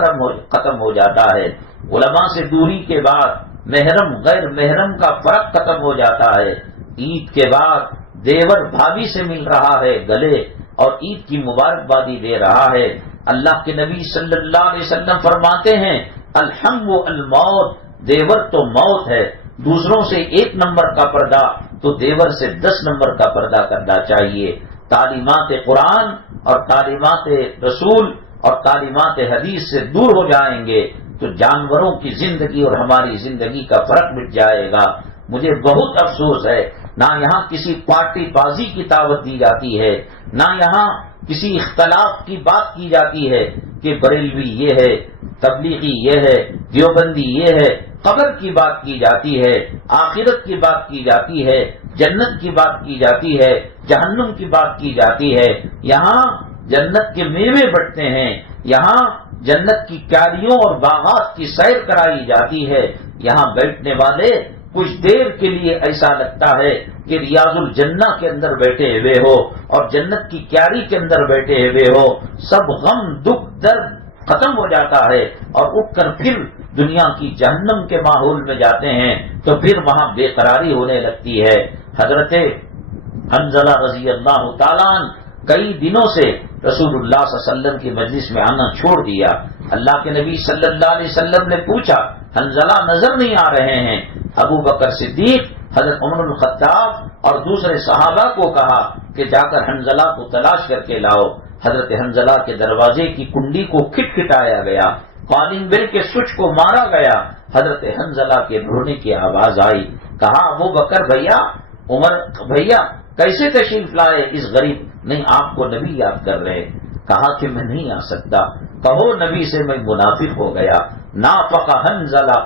ختم ہو جاتا ہے. علماء سے دوری کے بعد محرم غیر محرم کا فرق ختم ہو جاتا ہے. عید کے بعد دیور بھابھی سے مل رہا ہے گلے اور عید کی مبارکبادی دے رہا ہے. اللہ کے نبی صلی اللہ علیہ وسلم فرماتے ہیں الحم الموت، دیور تو موت ہے. دوسروں سے 1 نمبر کا پردہ تو دیور سے 10 نمبر کا پردہ کرنا چاہیے. تعلیمات قرآن اور تعلیمات رسول اور تعلیمات حدیث سے دور ہو جائیں گے تو جانوروں کی زندگی اور ہماری زندگی کا فرق مٹ جائے گا. مجھے بہت افسوس ہے، نہ یہاں کسی پارٹی بازی کی دعوت دی جاتی ہے، نہ یہاں کسی اختلاف کی بات کی جاتی ہے کہ بریلوی یہ ہے، تبلیغی یہ ہے، دیوبندی یہ ہے. قبر کی بات کی جاتی ہے، آخرت کی بات کی جاتی ہے، جنت کی بات کی جاتی ہے، جہنم کی بات کی جاتی ہے. یہاں جنت کے میوے بٹتے ہیں، یہاں جنت کی کیاریوں اور باغات کی سیر کرائی جاتی ہے. یہاں بیٹھنے والے کچھ دیر کے لیے ایسا لگتا ہے کہ ریاض الجنہ کے اندر بیٹھے ہوئے ہو اور جنت کی کیاری کے اندر بیٹھے ہوئے ہو. سب غم دکھ درد ختم ہو جاتا ہے اور اٹھ کر پھر دنیا کی جہنم کے ماحول میں جاتے ہیں تو پھر وہاں بے قراری ہونے لگتی ہے. حضرت حنظلہ رضی اللہ تعالیٰ عنہ کئی دنوں سے رسول اللہ صلی اللہ علیہ وسلم کی مجلس میں آنا چھوڑ دیا. اللہ کے نبی صلی اللہ علیہ وسلم نے پوچھا حنظلہ نظر نہیں آ رہے ہیں. ابو بکر صدیق، حضرت عمر الخطاب اور دوسرے صحابہ کو کہا کہ جا کر حنظلہ کو تلاش کر کے لاؤ. حضرت حنظلہ کے دروازے کی کنڈی کو کھٹکھٹایا گیا، کالنگ بیل کے سوئچ کو مارا گیا. حضرت حنظلہ کے رونے کی آواز آئی. کہا ابو بکر بھیا، عمر بھیا کیسے تشریف لائے اس غریب؟ نہیں، آپ کو نبی یاد کر رہے. کہا کہ میں نہیں آ سکتا. کہو نبی سے میں منافق ہو گیا. نافق حنظلہ،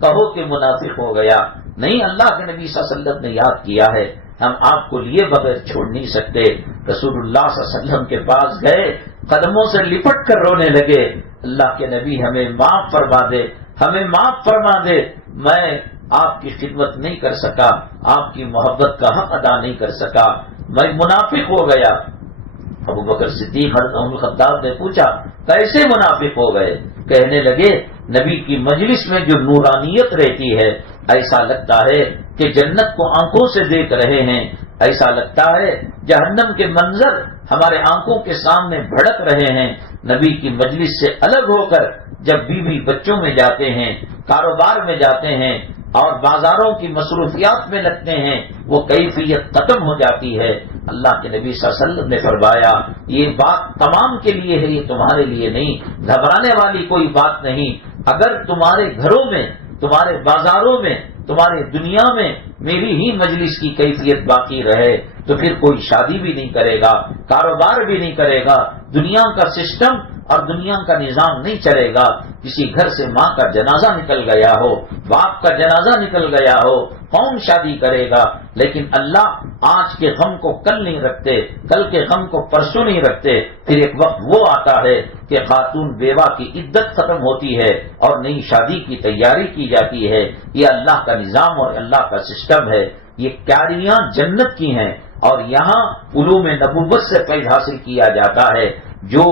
کہو کہ منافق ہو گیا. نہیں، اللہ کے نبی صلی اللہ علیہ وسلم نے یاد کیا ہے، ہم آپ کو لیے بغیر چھوڑ نہیں سکتے. رسول اللہ صلی اللہ علیہ وسلم کے پاس گئے، قدموں سے لپٹ کر رونے لگے. اللہ کے نبی ہمیں معاف فرما دے، ہمیں معاف فرما دے. میں آپ کی خدمت نہیں کر سکا، آپ کی محبت کا حق ادا نہیں کر سکا، میں منافق ہو گیا. ابو بکر صدیق حضرت عمر الخطاب نے پوچھا کیسے منافق ہو گئے؟ کہنے لگے نبی کی مجلس میں جو نورانیت رہتی ہے ایسا لگتا ہے کہ جنت کو آنکھوں سے دیکھ رہے ہیں، ایسا لگتا ہے جہنم کے منظر ہمارے آنکھوں کے سامنے بھڑک رہے ہیں. نبی کی مجلس سے الگ ہو کر جب بیوی بچوں میں جاتے ہیں، کاروبار میں جاتے ہیں اور بازاروں کی مصروفیات میں لگتے ہیں، وہ کیفیت ختم ہو جاتی ہے. اللہ کے نبی صلی اللہ علیہ وسلم نے فرمایا یہ بات تمام کے لیے ہے، یہ تمہارے لیے نہیں، گھبرانے والی کوئی بات نہیں. اگر تمہارے گھروں میں، تمہارے بازاروں میں، تمہاری دنیا میں میری ہی مجلس کی کیفیت باقی رہے تو پھر کوئی شادی بھی نہیں کرے گا، کاروبار بھی نہیں کرے گا، دنیا کا سسٹم اور دنیا کا نظام نہیں چلے گا. کسی گھر سے ماں کا جنازہ نکل گیا ہو، باپ کا جنازہ نکل گیا ہو، کون شادی کرے گا؟ لیکن اللہ آج کے غم کو کل نہیں رکھتے، کل کے غم کو پرسوں نہیں رکھتے. پھر ایک وقت وہ آتا ہے کہ خاتون بیوہ کی عدت ختم ہوتی ہے اور نئی شادی کی تیاری کی جاتی ہے. یہ اللہ کا نظام اور اللہ کا سسٹم ہے. یہ کیاریاں جنت کی ہیں اور یہاں علوم نبوت سے فیض حاصل کیا جاتا ہے. جو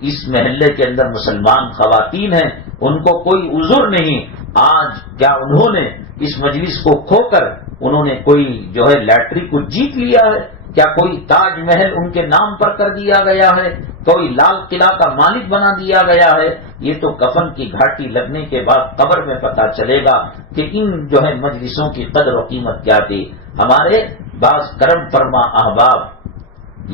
اس محلے کے اندر مسلمان خواتین ہیں، ان کو کوئی عذر نہیں۔ آج کیا انہوں نے اس مجلس کو کھو کر انہوں نے کوئی جو ہے لاٹری کو جیت لیا ہے؟ کیا کوئی تاج محل ان کے نام پر کر دیا گیا ہے؟ کوئی لال قلعہ کا مالک بنا دیا گیا ہے؟ یہ تو کفن کی گھاٹی لگنے کے بعد قبر میں پتہ چلے گا کہ ان جو ہے مجلسوں کی قدر و قیمت کیا تھی۔ ہمارے بعض کرم فرما احباب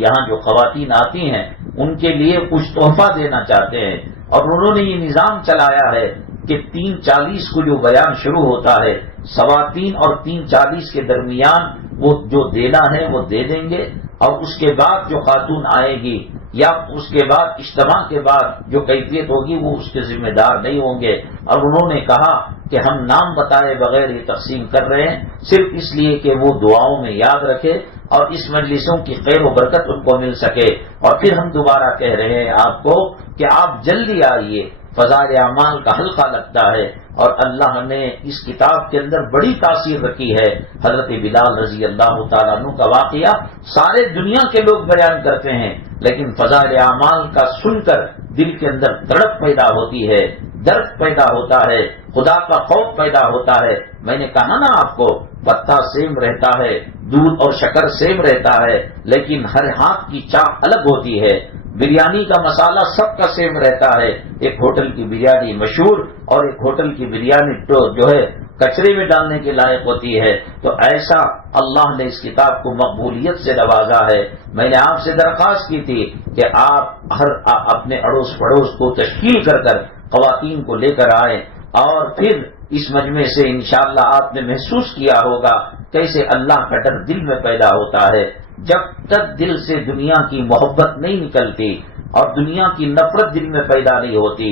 یہاں جو خواتین آتی ہیں ان کے لیے کچھ تحفہ دینا چاہتے ہیں، اور انہوں نے یہ نظام چلایا ہے کہ 3:40 کو جو بیان شروع ہوتا ہے 3:15 اور 3:40 کے درمیان وہ جو دینا ہے وہ دے دیں گے، اور اس کے بعد جو خاتون آئے گی یا اس کے بعد اجتماع کے بعد جو کیفیت ہوگی وہ اس کے ذمہ دار نہیں ہوں گے۔ اور انہوں نے کہا کہ ہم نام بتائے بغیر یہ تقسیم کر رہے ہیں صرف اس لیے کہ وہ دعاؤں میں یاد رکھے اور اس مجلسوں کی خیر و برکت ان کو مل سکے۔ اور پھر ہم دوبارہ کہہ رہے ہیں آپ کو کہ آپ جلدی آئیے، فضائل اعمال کا حلقہ لگتا ہے، اور اللہ نے اس کتاب کے اندر بڑی تاثیر رکھی ہے۔ حضرت بلال رضی اللہ تعالیٰ عنہ کا واقعہ سارے دنیا کے لوگ بیان کرتے ہیں، لیکن فضائل اعمال کا سن کر دل کے اندر تڑپ پیدا ہوتی ہے، درد پیدا ہوتا ہے، خدا کا خوف پیدا ہوتا ہے۔ میں نے کہا نا آپ کو، پتا سیم رہتا ہے، دودھ اور شکر سیم رہتا ہے، لیکن ہر ہاتھ کی چاہ الگ ہوتی ہے۔ بریانی کا مسالہ سب کا سیم رہتا ہے، ایک ہوٹل کی بریانی مشہور اور ایک ہوٹل کی بریانی تو جو ہے کچرے میں ڈالنے کے لائق ہوتی ہے۔ تو ایسا اللہ نے اس کتاب کو مقبولیت سے نوازا ہے۔ میں نے آپ سے درخواست کی تھی کہ آپ ہر اپنے اڑوس پڑوس کو تشکیل کر کر خواتین کو لے کر آئیں، اور پھر اس مجمع سے انشاءاللہ آپ نے محسوس کیا ہوگا کیسے اللہ کا ڈر دل میں پیدا ہوتا ہے۔ جب تک دل سے دنیا کی محبت نہیں نکلتی اور دنیا کی نفرت دل میں پیدا نہیں ہوتی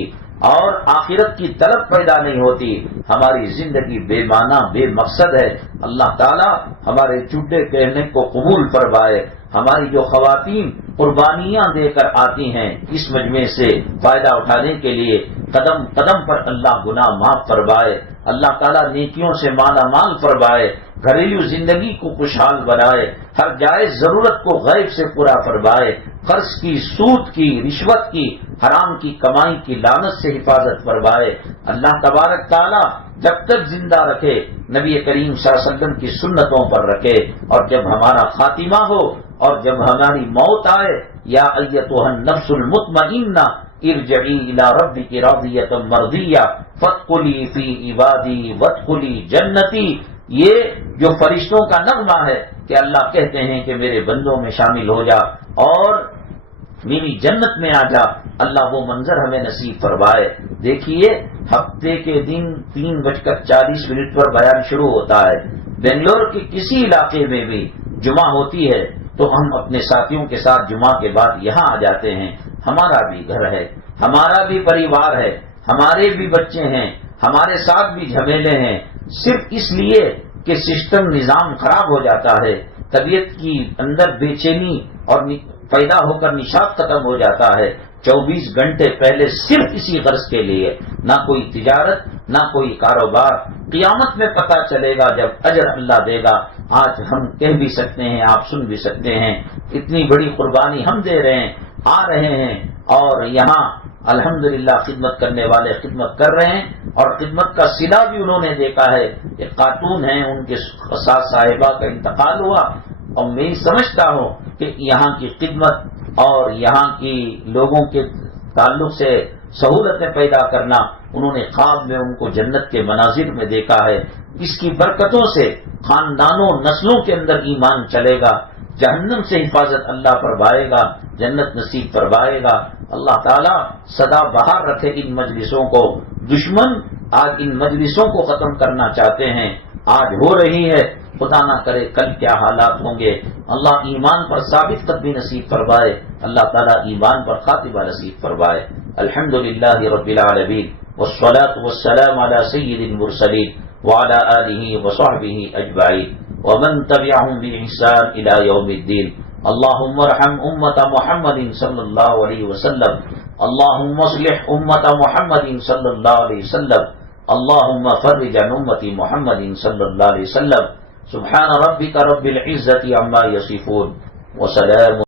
اور آخرت کی طلب پیدا نہیں ہوتی، ہماری زندگی بے معنی بے مقصد ہے۔ اللہ تعالی ہمارے جھوٹے کہنے کو قبول فرمائے۔ ہماری جو خواتین قربانیاں دے کر آتی ہیں اس مجمع سے فائدہ اٹھانے کے لیے، قدم قدم پر اللہ گناہ معاف فرمائے، اللہ تعالیٰ نیکیوں سے مالا مال فرمائے، گھریلو زندگی کو خوشحال بنائے، ہر جائز ضرورت کو غیب سے پورا فرمائے، قرض کی، سود کی، رشوت کی، حرام کی کمائی کی لعنت سے حفاظت فرمائے۔ اللہ تبارک تعالیٰ جب تک زندہ رکھے نبی کریم صلی اللہ علیہ وسلم کی سنتوں پر رکھے، اور جب ہمارا خاتمہ ہو اور جب ہماری موت آئے، یا ایتھا النفس المطمئنہ ارجعی الی ربک راضیۃ مرضیہ فادخلی فی عبادی وادخلی جنتی، یہ جو فرشتوں کا نغمہ ہے کہ اللہ کہتے ہیں کہ میرے بندوں میں شامل ہو جا اور میری جنت میں آ جا۔ اللہ وہ منظر ہمیں نصیب فرمائے۔ دیکھیے ہفتے کے دن 3:40 پر بیان شروع ہوتا ہے۔ بنگلور کے کسی علاقے میں بھی جمعہ ہوتی ہے تو ہم اپنے ساتھیوں کے ساتھ جمعہ کے بعد یہاں آ جاتے ہیں۔ ہمارا بھی گھر ہے، ہمارا بھی پریوار ہے، ہمارے بھی بچے ہیں، ہمارے ساتھ بھی جھمیلے ہیں، صرف اس لیے کہ سسٹم نظام خراب ہو جاتا ہے، طبیعت کی اندر بے چینی اور پیدا ہو کر نشاط ختم ہو جاتا ہے۔ 24 گھنٹے پہلے صرف اسی غرض کے لیے، نہ کوئی تجارت نہ کوئی کاروبار۔ قیامت میں پتہ چلے گا جب اجر اللہ دے گا۔ آج ہم کہہ بھی سکتے ہیں، آپ سن بھی سکتے ہیں، اتنی بڑی قربانی ہم دے رہے ہیں، آ رہے ہیں، اور یہاں الحمدللہ خدمت کرنے والے خدمت کر رہے ہیں، اور خدمت کا صلہ بھی انہوں نے دیکھا ہے۔ ایک خاتون ہیں، ان کے ساتھ صاحبہ کا انتقال ہوا، اور میں سمجھتا ہوں کہ یہاں کی خدمت اور یہاں کی لوگوں کے تعلق سے سہولتیں پیدا کرنا، انہوں نے خواب میں ان کو جنت کے مناظر میں دیکھا ہے۔ اس کی برکتوں سے خاندانوں نسلوں کے اندر ایمان چلے گا، جہنم سے حفاظت اللہ فرمائے گا، جنت نصیب فرمائے گا۔ اللہ تعالیٰ سدا بہار رکھے ان مجلسوں کو۔ دشمن آج ان مجلسوں کو ختم کرنا چاہتے ہیں، آج ہو رہی ہے، خدا نہ کرے کل کیا حالات ہوں گے۔ اللہ ایمان پر ثابت قدمی نصیب فرمائے، اللہ تعالیٰ ایمان پر خاتمہ نصیب فرمائے۔ الحمدللہ رب العالمین والصلاة والسلام علی سید المرسلین وعلی آلہ وصحبہ اجمعین ومن تبعهم بإحسان إلى يوم الدين۔ اللهم ارحم امة محمد صلی اللہ علیہ وسلم، اللهم اصلح امة محمد صلی اللہ علیہ وسلم، اللهم فرج عن امة محمد صلی اللہ علیہ وسلم۔ سبحان ربك رب العزة عما يصفون وسلام